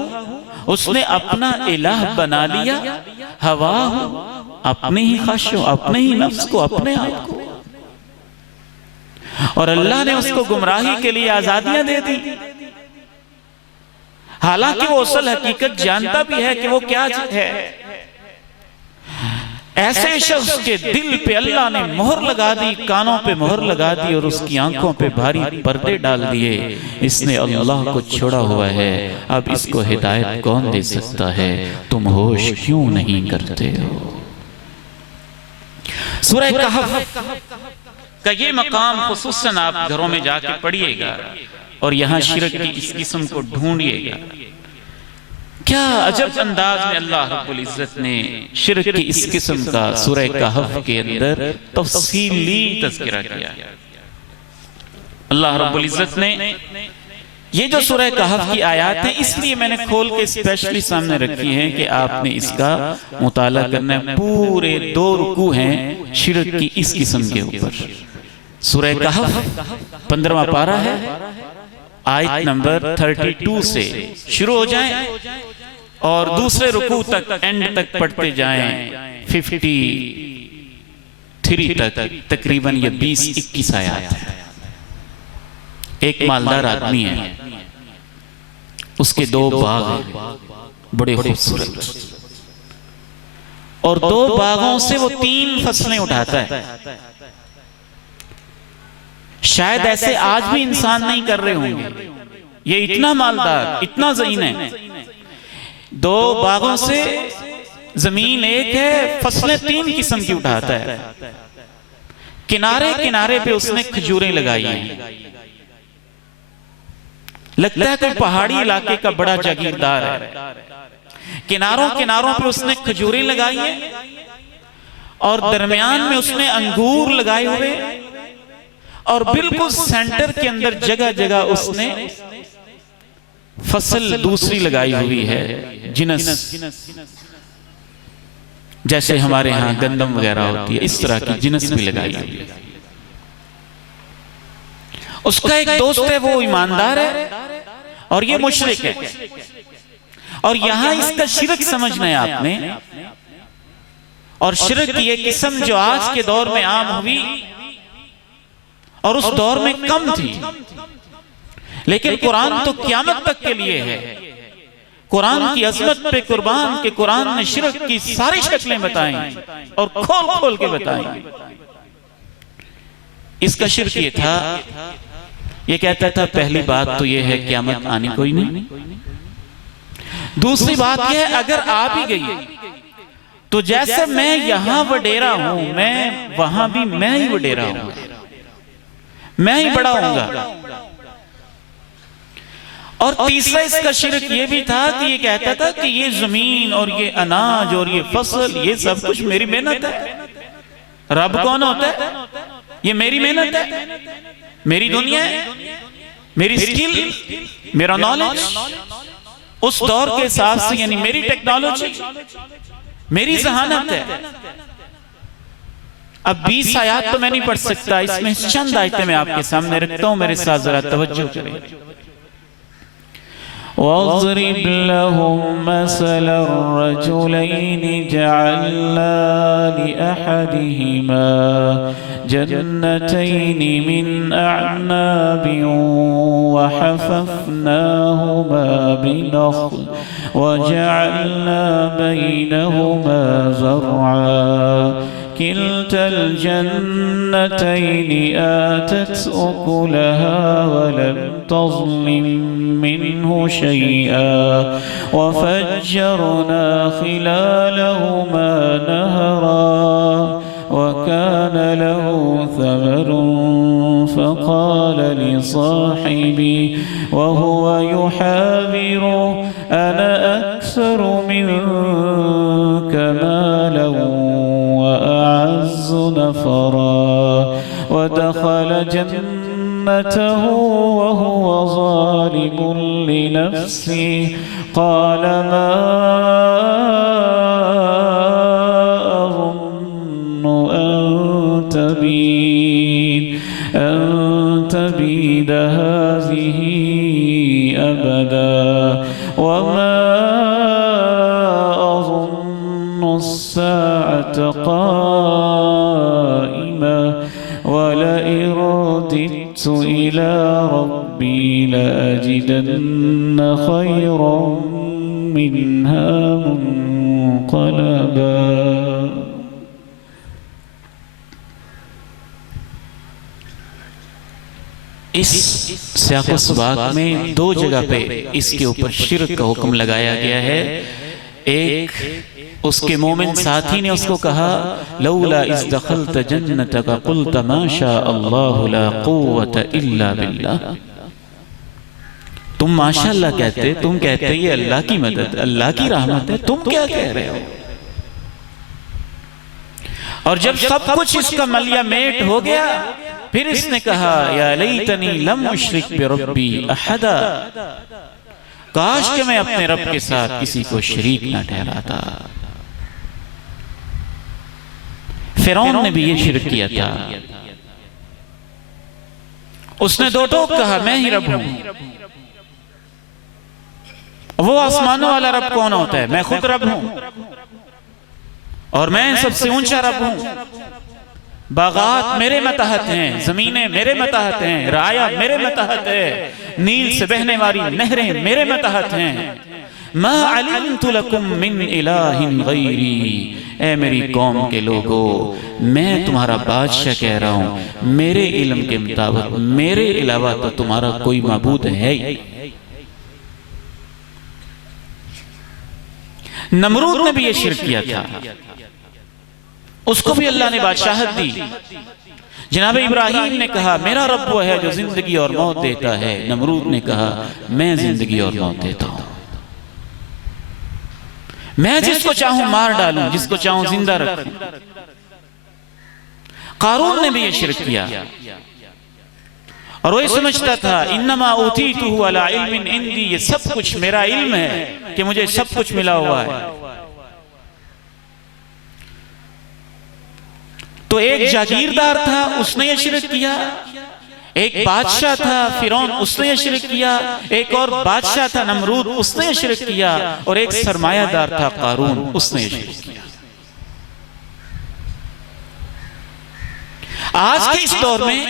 उसने अपना इलाह बना लिया। हवाहू, अपने ही ख्वाहिशों, अपने ही नफ्स को, अपने आप को। और अल्लाह ने उसको गुमराही के लिए आजादियां दे दी। हालांकि वो असल हकीकत जानता भी है कि वो क्या है। ऐसे शख्स के दिल पे अल्लाह ने मोहर लगा दी, कानों पे मोहर लगा दी और उसकी आंखों पे भारी पर्दे डाल दिए। इसने अल्लाह को छोड़ा हुआ है। अब इसको हिदायत कौन दे सकता है? तुम होश क्यों नहीं करते हो? सूरह कहफ का ये मकाम खुसूसन आप घरों में जाके पढ़िएगा और यहां शिरक की इस किस्म को ढूंढिएगा। क्या अजब अंदाज में अल्लाह रब्बुल इज्जत ने शिरक की इस किस्म का सूरह कहफ के अंदर तफसीली तज़किरा किया। अल्लाह रब्बुल इज्जत ने ये जो सूरह कहफ की आयत है, इसलिए मैंने खोल के स्पेशली सामने रखी है कि आपने इसका मुताला करना है। पूरे 2 रुकू हैं शिरक की इस किस्म के ऊपर। सूरह कहफ 15वां पारा है, आयत नंबर 32 से शुरू हो जाएं और दूसरे रुकू तक, एंड तक पढ़ते जाएं 53 तक। तकरीबन ये 20-21 आयत है। एक मालदार आदमी है, उसके 2 बाग हैं बड़े खूबसूरत, और 2 बागों से वो 3 फसलें उठाता है। शायद ऐसे आज भी इंसान नहीं कर रहे होंगे। ये इतना मालदार, इतना ज़हीन है। 2 बागों से जमीन एक है, फसलें 3 किस्म की उठाता है। किनारे किनारे पे उसने खजूरें लगाई हैं। लगता है कोई पहाड़ी इलाके का बड़ा जागीरदार है। किनारों किनारों पे उसने खजूरें लगाई हैं और दरमियान में उसने अंगूर लगाए हुए, और बिल्कुल सेंटर के अंदर जगह जगह उसने फसल दूसरी लगाई हुई है, जिनस। जैसे हमारे यहाँ गंदम वगैरह होती है, इस तरह की जिनस भी लगाई हुई है। उसका एक दोस्त है, वो ईमानदार है और ये मुशरिक है। और यहां इसका शिरक समझना है आपने, और शिरक की एक किस्म जो आज के दौर में आम हुई और उस दौर में कम थी, लेकिन कुरान तो क़यामत तक के लिए है। कुरान की अज़मत पे कुर्बान के कुरान ने शिरक की सारी शक्लें बताई और खोल खोल के बताई। इसका शिरक ये था, ये कहता था पहली बात तो ये है क़यामत आनी कोई नहीं। दूसरी बात यह है अगर आ भी गई तो जैसे मैं यहां वडेरा हूं, मैं वहां भी मैं ही वडेरा हूं, मैं ही बड़ा हूंगा। और तीसरा इसका शिरक ये भी था कि ये कहता था कि ये जमीन और ये अनाज और ये फसल, ये सब कुछ मेरी मेहनत है। रब कौन होता है? ये मेरी मेहनत है, मेरी दुनिया है, मेरी स्किल, मेरा नॉलेज उस दौर के हिसाब से, यानी मेरी टेक्नोलॉजी, मेरी जहानत है। अब 20 आयत तो मैं नहीं पढ़ सकता, इसमें चंद आयतें मैं आपके सामने रखता हूं, मेरे साथ जरा तवज्जो करें। वज़रिब लहुम मसला रजुलैनि जअलना लिअहदिहिमा जन्नतैनि मिन अअनाबिन वहफ़फ़नाहुमा बिनख़ल वजअलना बैनहुमा ज़रआ किल्तल जन्नतैनि आतत उकुलहा वलम तज़लिम मिन्हु शैआ वफ़ज्जरना खिलालहुमा नहरा वकान लहु थमरुन फ़क़ाल लिसाहिबी वहुव युहाविरु अना अक्सरु मिन्क मालन नफ़रा वदख़ल जन्नतहु वहुव ज़ालिमुन लिनफ़्सिहि क़ाल मा अज़ुन्नु अन तबीद हाज़िही अबदा वमा अज़ुन्नु अस्साअत क़ाइमा वलइन रदिदतु इला रब्बी लअजिदन्न खैरन मिन्हा मुन्क़लबा। इस सियाक़ो सबाक़ में 2 जगह पे इसके ऊपर शिर्क का हुक्म लगाया गया है। एक, उसके मोमिन साथी ने उसको कहा लौला इज़ दख़लत जन्नतक क़ुल्त मा शा अल्लाहु ला क़ुव्वत इल्ला बिल्लाह। तुम माशाअल्लाह कहते, तुम कहते ये अल्लाह की मदद, अल्लाह की रहमत है, तुम क्या कह रहे हो? और जब सब कुछ इसका मलिया मेट हो गया, फिर इसने कहा या लैतनी लम उशरिक बिरब्बी अहदा, काश कि मैं अपने रब के साथ किसी को शरीक ना ठहराता। फिरौन ने भी ये शिरक किया था। उसने 2 टोक कहा मैं ही रब हूं। वो आसमानों वाला रब कौन होता है? मैं खुद रब हूं और मैं सबसे ऊंचा रब हूं। बागात मेरे मतहत हैं, जमीनें मेरे मतहत हैं, राया मेरे मतहत है, नील से बहने वाली नहरें मेरे मतहत हैं, मा अलिमतु लकुम मिन इलाहिन गैरी, ए मेरी कौम के लोगों, मैं तुम्हारा बादशाह कह रहा हूं, मेरे इल्म के मुताबिक मेरे अलावा तो तुम्हारा कोई माबूद है ही। नमरूद ने भी ये शिर्क किया था, उसको भी अल्लाह ने बादशाहत दी। जनाब इब्राहीम ने कहा मेरा रब वो है जो जिंदगी और मौत देता है। नमरूद ने कहा मैं जिंदगी और मौत देता हूं, मैं जिसको चाहूं मार डालूं, जिसको चाहूं जिंदा रखूं। कारून ने भी ये शिर्क किया और वो समझता था इन्नमा ऊतीतुहु अला इल्मिन इंदी, ये सब कुछ मेरा इल्म है कि मुझे सब कुछ मिला हुआ है। तो एक जागीरदार था, उसने ये शिर्क किया। एक बादशाह था फिरौन, उसने ये शिर्क किया। एक और बादशाह था नमरूद, उसने ये शिर्क किया। और एक सरमायादार था कारून, उसने ये शिर्क किया। आज के इस दौर में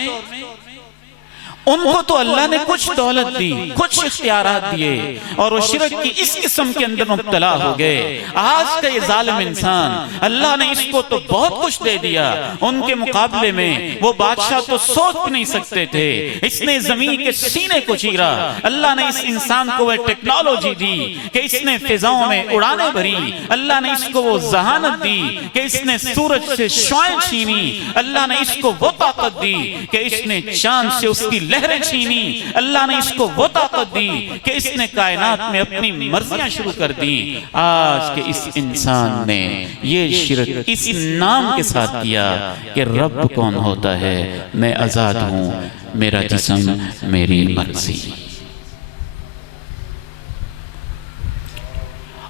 उनको तो अल्लाह ने कुछ दौलत दी, कुछ इख्तियारात दिए और वो शिरक की इस किस्म के अंदर मुब्तला हो गए। आज का ये जालिम इंसान, अल्लाह ने इसको तो बहुत कुछ दे दिया, उनके मुकाबले में वो बादशाह तो सोच भी नहीं सकते थे। इसने जमीन के सीने को चीरा। अल्लाह ने इस इंसान को वह टेक्नोलॉजी दी कि इसने फिजाओं में उड़ाने भरी। अल्लाह ने इसको वो जहानत दी कि इसने सूरज से शुआएं छीनी। अल्लाह ने इसको वो ताकत दी कि इसने चांद से उसकी लहरें छीनी। अल्लाह ने इसको वो ताकत दी कि इसने कायनात में अपनी मर्जियां शुरू कर दी। आज के इस इंसान ने ये शिरक इस नाम के साथ किया कि रब कौन होता है, मैं आजाद हूं, मेरा जिस्म मेरी मर्जी।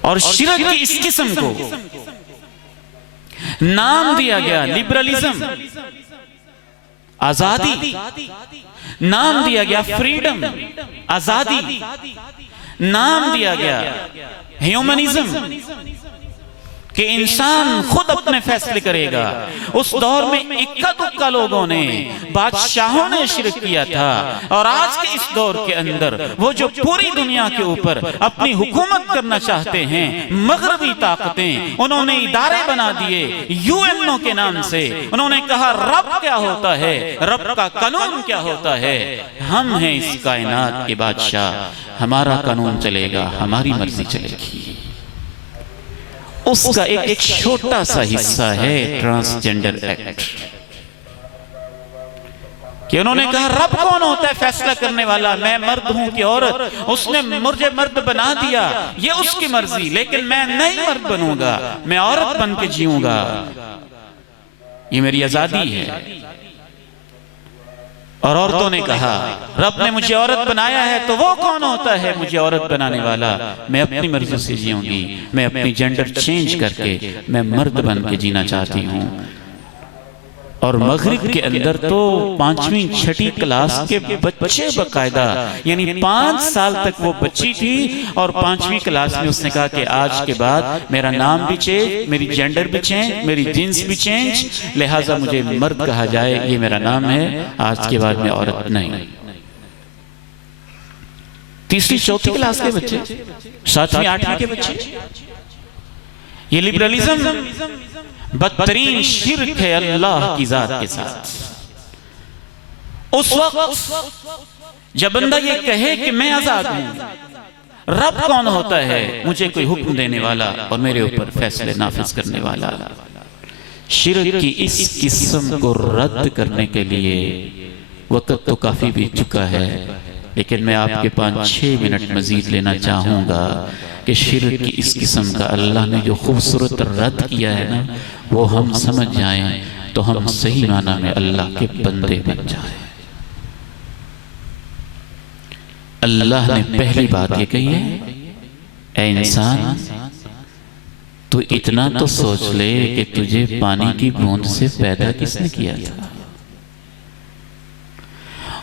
और शिरक की इस किस्म को नाम दिया गया लिबरलिज्म, आजादी। नाम दिया गया फ्रीडम, आजादी। नाम दिया गया ह्यूमनिज्म कि इंसान खुद अपने फैसले करेगा। उस दौर में इक्का दुक्का लोगों ने, बादशाहों ने शिरक किया था। और आज के इस दौर के अंदर वो जो पूरी दुनिया के ऊपर अपनी हुकूमत करना चाहते हैं, मगरबी ताकतें, उन्होंने इदारे बना दिए यूएनओ के नाम से। उन्होंने कहा रब क्या होता है, रब का कानून क्या होता है। हम हैं इस कायनात के बादशाह, हमारा कानून चलेगा, हमारी मर्जी चलेगी। उसका एक छोटा सा हिस्सा है ट्रांसजेंडर एक्ट, कि उन्होंने कहा रब कौन होता है फैसला करने वाला, मैं मर्द हूं कि औरत, उसने मुझे मर्द बना दिया, ये उसकी मर्जी, लेकिन मैं नहीं मर्द बनूंगा, मैं औरत बन के जीऊंगा, ये मेरी आजादी है। और औरतों ने कहा रब ने मुझे औरत बनाया है तो वो कौन होता है मुझे औरत बनाने वाला, मैं अपनी मर्जी से जीऊंगी, मैं अपनी जेंडर चेंज करके मैं मर्द बन के जीना चाहती हूँ। और मगरिब के अंदर तो 5वीं 6ठी क्लास के बच्चे बकायदा, यानी 5 साल तक वो बच्ची थी और 5वीं क्लास में उसने कहा कि आज के बाद मेरा नाम भी चेंज, मेरी जेंडर भी चेंज, मेरी जींस भी चेंज, लिहाजा मुझे मर्द कहा जाए, ये मेरा नाम है, आज के बाद मैं औरत नहीं। 3री 4थी क्लास के बच्चे, 7वीं 8वीं के बच्चे, ये लिबरलिज्म बदतरीन शिर्क है अल्लाह की जात के साथ। उस वक्त जब बंदा ये कहे कि मैं आजाद हूं, रब कौन होता है मुझे कोई हुक्म देने वाला और मेरे ऊपर फैसले नाफिज करने वाला। शिर्क की इस किस्म को रद्द करने के लिए वक्त तो काफी बीत चुका है, लेकिन मैं आपके 5-6 मिनट मजीद लेना चाहूंगा कि शिर्क की इस किस्म का अल्लाह ने जो खूबसूरत रद्द किया है ना, वो हम समझ जाएं तो हम सही माना में अल्लाह के बंदे बन जाएं। अल्लाह ने पहली बात ये कही है, ऐ इंसान तू इतना तो सोच ले कि तुझे पानी की बूंद से पैदा किसने किया था।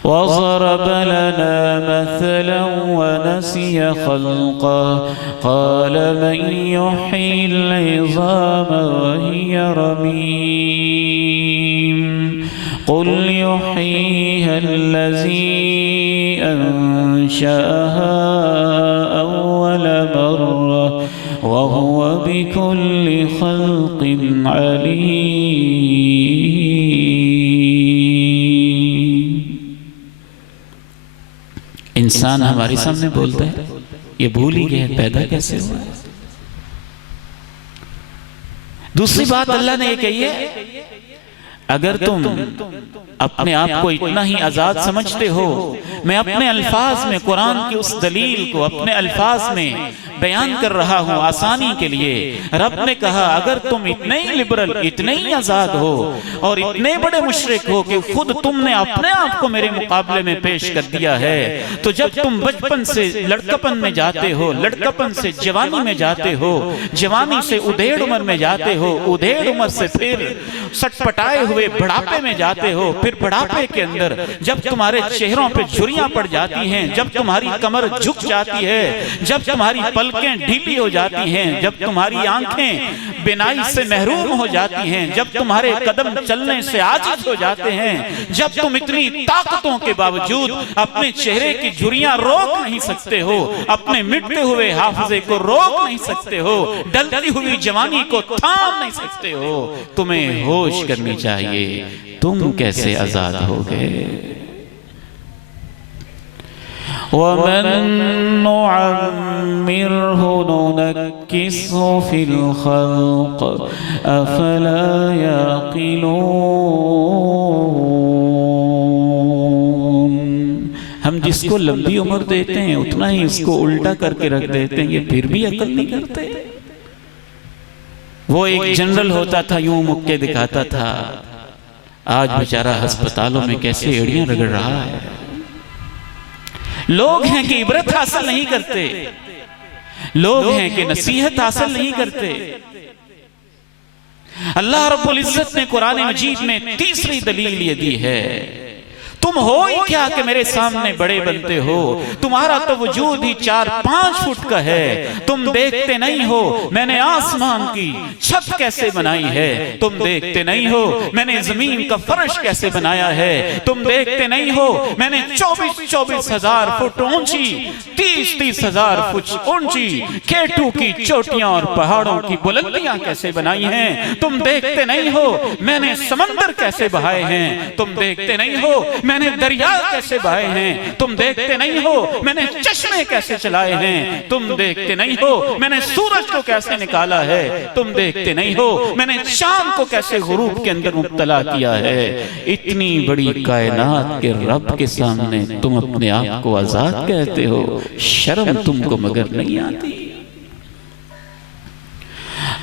वज़रब लना मसलन वनसिय खल्क़ा क़ाल मन युह्यिल इज़ाम वहिय रमीम क़ुल युह्यिहा अल्लज़ी अंशअहा अव्वल मर्रा वहुव बिकुल्लि खल्किन अलीम। इंसान हमारे सामने बोलता है, ये भूल ही गया पैदा कैसे हुआ। दूसरी बात अल्लाह ने ये कही है, अगर तुम अपने आप को इतना ही आजाद समझते हो, मैं अपने अल्फाज में कुरान की उस दलील को अपने अल्फाज में बयान कर रहा हूं आसानी के लिए। रब ने कहा अगर तुम इतने ही लिबरल, इतने ही आजाद हो और इतने बड़े मुशरिक हो कि खुद तुमने अपने आप को मेरे मुकाबले में पेश कर दिया है, तो जब तुम बचपन से लड़कपन में जाते हो, लड़कपन से जवानी में जाते हो, जवानी से उधेड़ उम्र में जाते हो, उधेड़ उम्र से फिर सटपटाए हुए बुढ़ापे में जाते हो, फिर बुढ़ापे के अंदर जब तुम्हारे चेहरों पे झुर्रियां पड़ जाती हैं, जब तुम्हारी कमर झुक जाती है, जब तुम्हारी पलकें ढीली हो जाती हैं, जब तुम्हारी आंखें बिनाई से महरूम हो जाती हैं, जब तुम्हारे कदम चलने से आजिज हो जाते हैं, जब तुम इतनी ताकतों के बावजूद अपने चेहरे की झुर्रियां रोक नहीं सकते हो, अपने मिटते हुए हाफिजे को रोक नहीं सकते हो, डलती हुई जवानी को थाम नहीं सकते हो, तुम्हें होश करनी चाहिए, तुम कैसे आजाद हो गए। वमन नुअम्मिरहु नुनक्किसहु फिल खल्क़ अफला याक़िलून। हम जिसको लंबी उम्र देते हैं उतना ही उसको उल्टा करके रख देते हैं, ये फिर भी अकल नहीं करते। वो एक जनरल होता था, यूं मुक्के दिखाता था, आज बेचारा अस्पतालों में कैसे एड़ियां रगड़ रहा है। लोग हैं कि इबरत हासिल नहीं करते, लोग हैं कि नसीहत हासिल नहीं करते। अल्लाह रब्बुल इज्जत ने कुरान मजीद में तीसरी दलील ये दी है, तुम हो ही क्या कि मेरे सामने बड़े बनते हो, तुम्हारा तो वजूद ही 4-5 फुट का है, तुम देखते नहीं हो मैंने आसमान की छत कैसे बनाई है, तुम देखते नहीं हो मैंने जमीन का फर्श कैसे बनाया है, तुम देखते नहीं हो मैंने 24-24 हजार फुट ऊंची, 30-30 हजार फुट ऊंची केटू की चोटियां और पहाड़ों की बुलंदियां कैसे बनाई हैं, तुम देखते नहीं हो मैंने समंदर कैसे बहाए हैं, तुम देखते नहीं हो मैंने दरिया कैसे बहाए हैं, तुम देखते नहीं हो मैंने चश्मे कैसे चलाए हैं, तुम देखते नहीं हो मैंने सूरज को कैसे निकाला है, तुम देखते नहीं हो मैंने शाम को कैसे गुरूब के अंदर मुब्तला किया है। इतनी बड़ी कायनात के रब के सामने तुम अपने आप को आजाद कहते हो, शर्म तुमको मगर नहीं आती।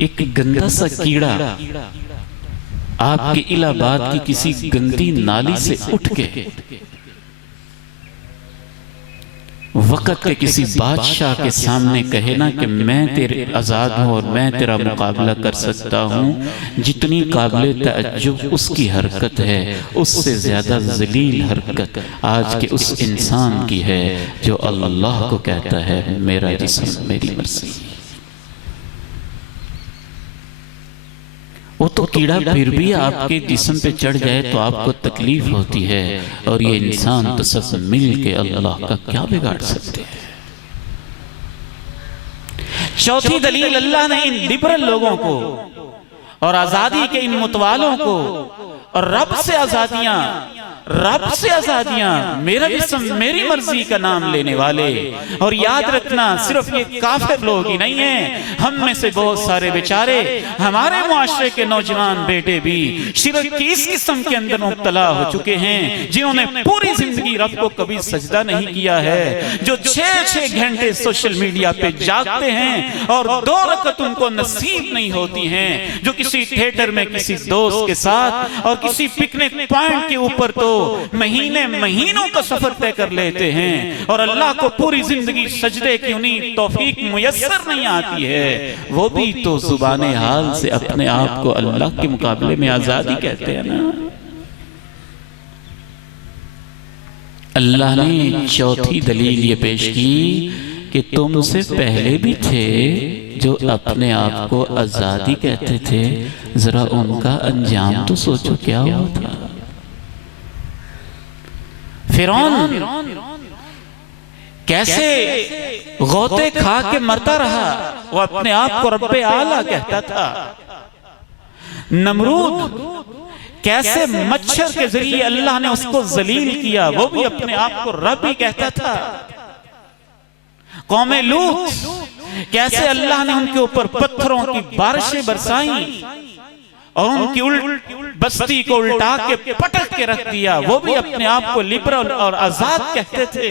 एक गंदा सा कीड़ा आपके इलाहाबाद की किसी गंदी नाली से उठ के वक़्त के किसी बादशाह के सामने कहे ना कि मैं तेरे आज़ाद हूँ और मैं तेरा मुकाबला कर सकता हूँ, जितनी काबिल तअज्जुब उसकी हरकत है, उससे ज़्यादा ज़लील हरकत आज के उस इंसान की है जो अल्लाह को कहता है मेरा जिस्म मेरी मर्ज़ी। वो तो कीड़ा फिर भी आपके जिस्म पे चढ़ जाए तो आपको तकलीफ होती है, और ये इंसान तो सब मिल के अल्लाह का क्या बिगाड़ सकते हैं। चौथी दलील, अल्लाह ने इन लिबरल लोगों को और आजादी के इन मुतवालों को और रब से आजादियां रब से आजादियां, मेरा जिस्म मेरी मर्जी का नाम लेने वाले। और याद रखना सिर्फ ये काफिर लोग ही नहीं हैं, हम में से बहुत सारे बेचारे, हमारे मुआशरे के नौजवान बेटे भी शिरक की इस किस्म के अंदर मुब्तला हो चुके हैं, जिन्होंने पूरी जिंदगी रब को कभी सजदा नहीं किया है, जो 6-6 घंटे सोशल मीडिया पे जागते हैं और 2 रकअत उनको नसीब नहीं होती हैं, जो किसी थिएटर में किसी दोस्त के साथ और किसी पिकनिक पॉइंट के ऊपर तो महीनों का सफर तय कर लेते हैं, और अल्लाह को पूरी जिंदगी सजदे की उन्हीं तौफीक मुयस्सर नहीं आती है। वो भी तो जुबाने हाल से अपने आप को अल्लाह के मुकाबले में आजादी कहते हैं ना। अल्लाह ने चौथी दलील ये पेश की कि तुमसे पहले भी थे जो अपने आप को आजादी कहते थे, जरा उनका अंजाम तो सोचो क्या हुआ था। फिरौन कैसे गौते खा के मरता रहा, वो अपने आप को रब्बे आला कहता था। नमरूद कैसे मच्छर के जरिए अल्लाह ने उसको जलील किया, वो भी अपने आप को रब ही कहता था। कौमे लूत कैसे अल्लाह ने उनके ऊपर पत्थरों की बारिशें बरसाई और उनकी बस्ती को उल्टा के पटक के रख दिया, वो भी अपने आप को लिबरल और आजाद कहते थे।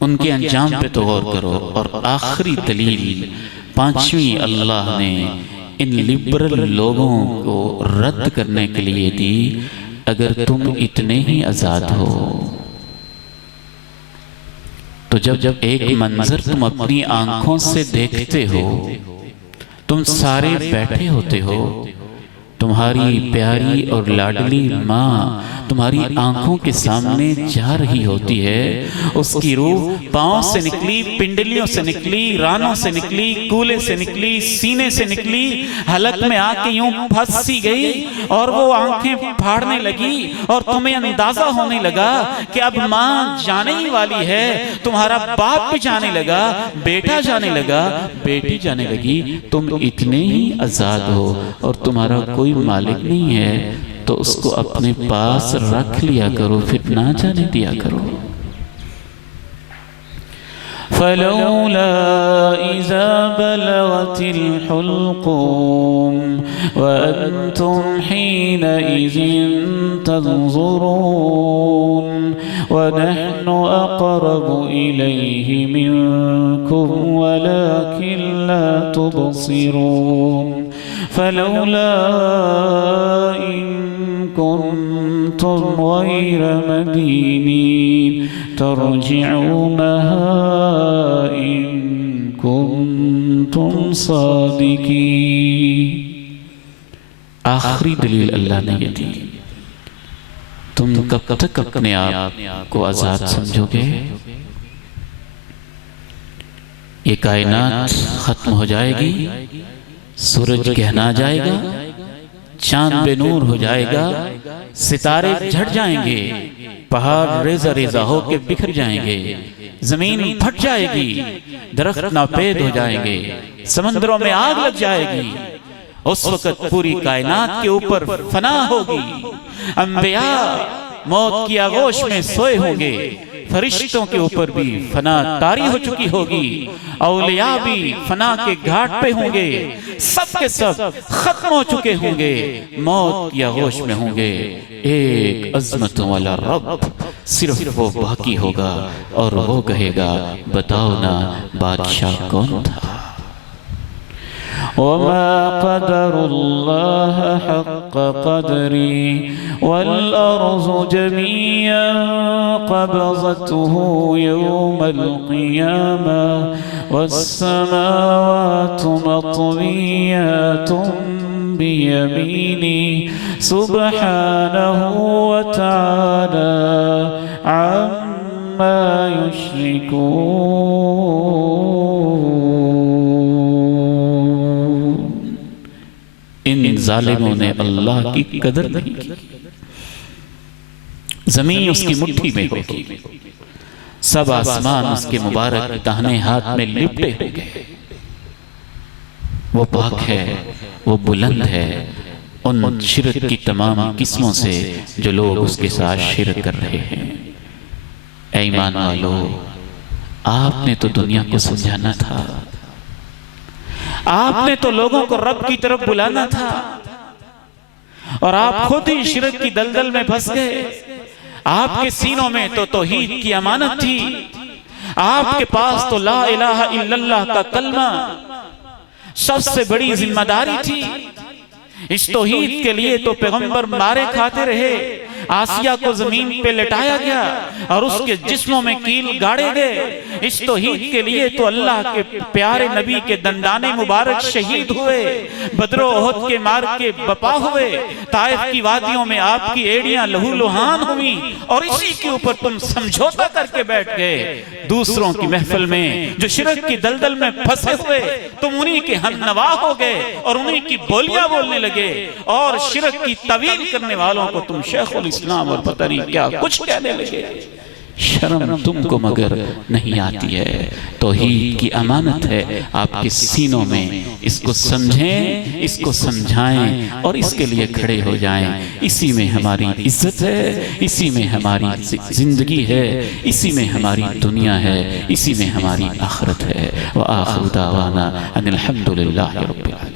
उनके अंजाम पे तो गौर करो। और आखिरी दलील 5वीं अल्लाह ने इन लिबरल लोगों को रद्द करने के लिए दी, अगर तुम इतने ही आजाद हो तो जब एक मंजर तुम अपनी आंखों से देखते हो, तुम सारे बैठे होते हो, तुम्हारी प्यारी और लाडली माँ तुम्हारी आंखों के सामने जा रही होती है, उसकी रूह पांव से निकली, पिंडलियों से निकली, रानों से निकली, कूले से निकली, सीने से निकली, हलक में आके यूं फंस सी गई और वो आंखें फाड़ने लगी और तुम्हें अंदाजा होने लगा कि अब माँ जाने ही वाली है। तुम्हारा बाप भी जाने लगा, बेटा जाने लगा, बेटी जाने लगी, तुम इतने ही आजाद हो और तुम्हारा कोई मालिक नहीं है, तो उसको अपने पास रख लिया करो, फिर ना जाने दिया करो। फलौला इज़ा बलगतिल हुल्क़ूम व अंतुम हीनइज़िन तंज़ुरून व नहनु अक़रबु इलैहि मिनकुम वलाकिन ला तुबसिरून फलौला इन कुंतुम गैर मदीनीन तर्जिऊनहा इन कुंतुम सादिकीन। आखिरी दलील अल्लाह ने ये दी, तुम कब तक अपने आप को आजाद समझोगे? ये कायनात खत्म हो जाएगी, सूरज गहना जाएगा, चांद बेनूर हो जाएगा, सितारे झड़ जाएंगे, पहाड़ रेजा रेजा होके बिखर जाएंगे, जमीन फट जाएगी, दरख्त नापेद हो जाएंगे, समंदरों में आग लग जाएगी। उस वक्त पूरी कायनात के ऊपर फना होगी, अंबिया मौत की आगोश में सोए होंगे, फरिश्तों के ऊपर भी फना तारी हो चुकी होगी, औलिया भी फना के घाट पे होंगे, सब के सब खत्म हो चुके होंगे, मौत की आगोश में होंगे। एक अज़मतों वाला रब सिर्फ वो बाकी होगा और वो कहेगा, बताओ ना बादशाह कौन था? वमा क़दरुल्लाह हक़्क़ क़द्री वल अर्ज़ु जमीअन क़ब्ज़तुहु यौमल क़ियामा वस्समावातु मत्विय्यातुन बियमीनी सुब्हानहु व तआला अम्मा युश्रिकून। इन जालिमों ने अल्लाह की कदर नहीं की। जमीन उसकी मुट्ठी में होगी, सब आसमान उसके मुबारक दाहिने हाथ में लिपटे होंगे। वो पाक है, वो बुलंद है, उन शिरक की तमाम किस्मों से जो लोग उसके साथ शिरक कर रहे हैं। ऐ ईमान वालों, आपने तो दुनिया को समझाना था, आपने तो लोगों को रब की तरफ बुलाना था, और आप खुद ही शिरक की दलदल में फंस गए। आपके सीनों में तो तौहीद की अमानत थी, आपके पास तो ला इलाहा इल्लल्लाह का कलमा सबसे बड़ी जिम्मेदारी थी। इस तौहीद के लिए तो पैगंबर मारे खाते रहे, आसिया को जमीन पे लटाया गया और उसके जिस्मों में कील गाड़े गए। इस तौहीद के लिए तो अल्लाह के प्यारे नबी के दंदाने मुबारक शहीद हुए, बदरो ओहद के मार के बपा हुए, ताइफ की वादियों में आपकी एड़ियां लहूलुहान हुई, और इसी के ऊपर तुम समझौता करके बैठ गए। दूसरों की महफिल में जो शिरक की दलदल में फंसे हुए, तुम उन्हीं के हमनवा हो गए और उन्हीं की बोलियां बोलने लगे, और शिरक की तवील करने वालों को तुम शेखुल इस्लाम और पता नहीं क्या कुछ कहने लगे। शर्म तुमको मगर नहीं आती है। तौहीद की अमानत है आपके सीनों में, इसको समझें, इसको समझाएं और इसके लिए खड़े हो जाएं। इसी में हमारी इज्जत है, इसी में हमारी जिंदगी है, इसी में हमारी दुनिया है, इसी में हमारी आखिरत है। व आखिरु दावाना अनिल हम्दुलिल्लाहि रब्बिल आलमीन।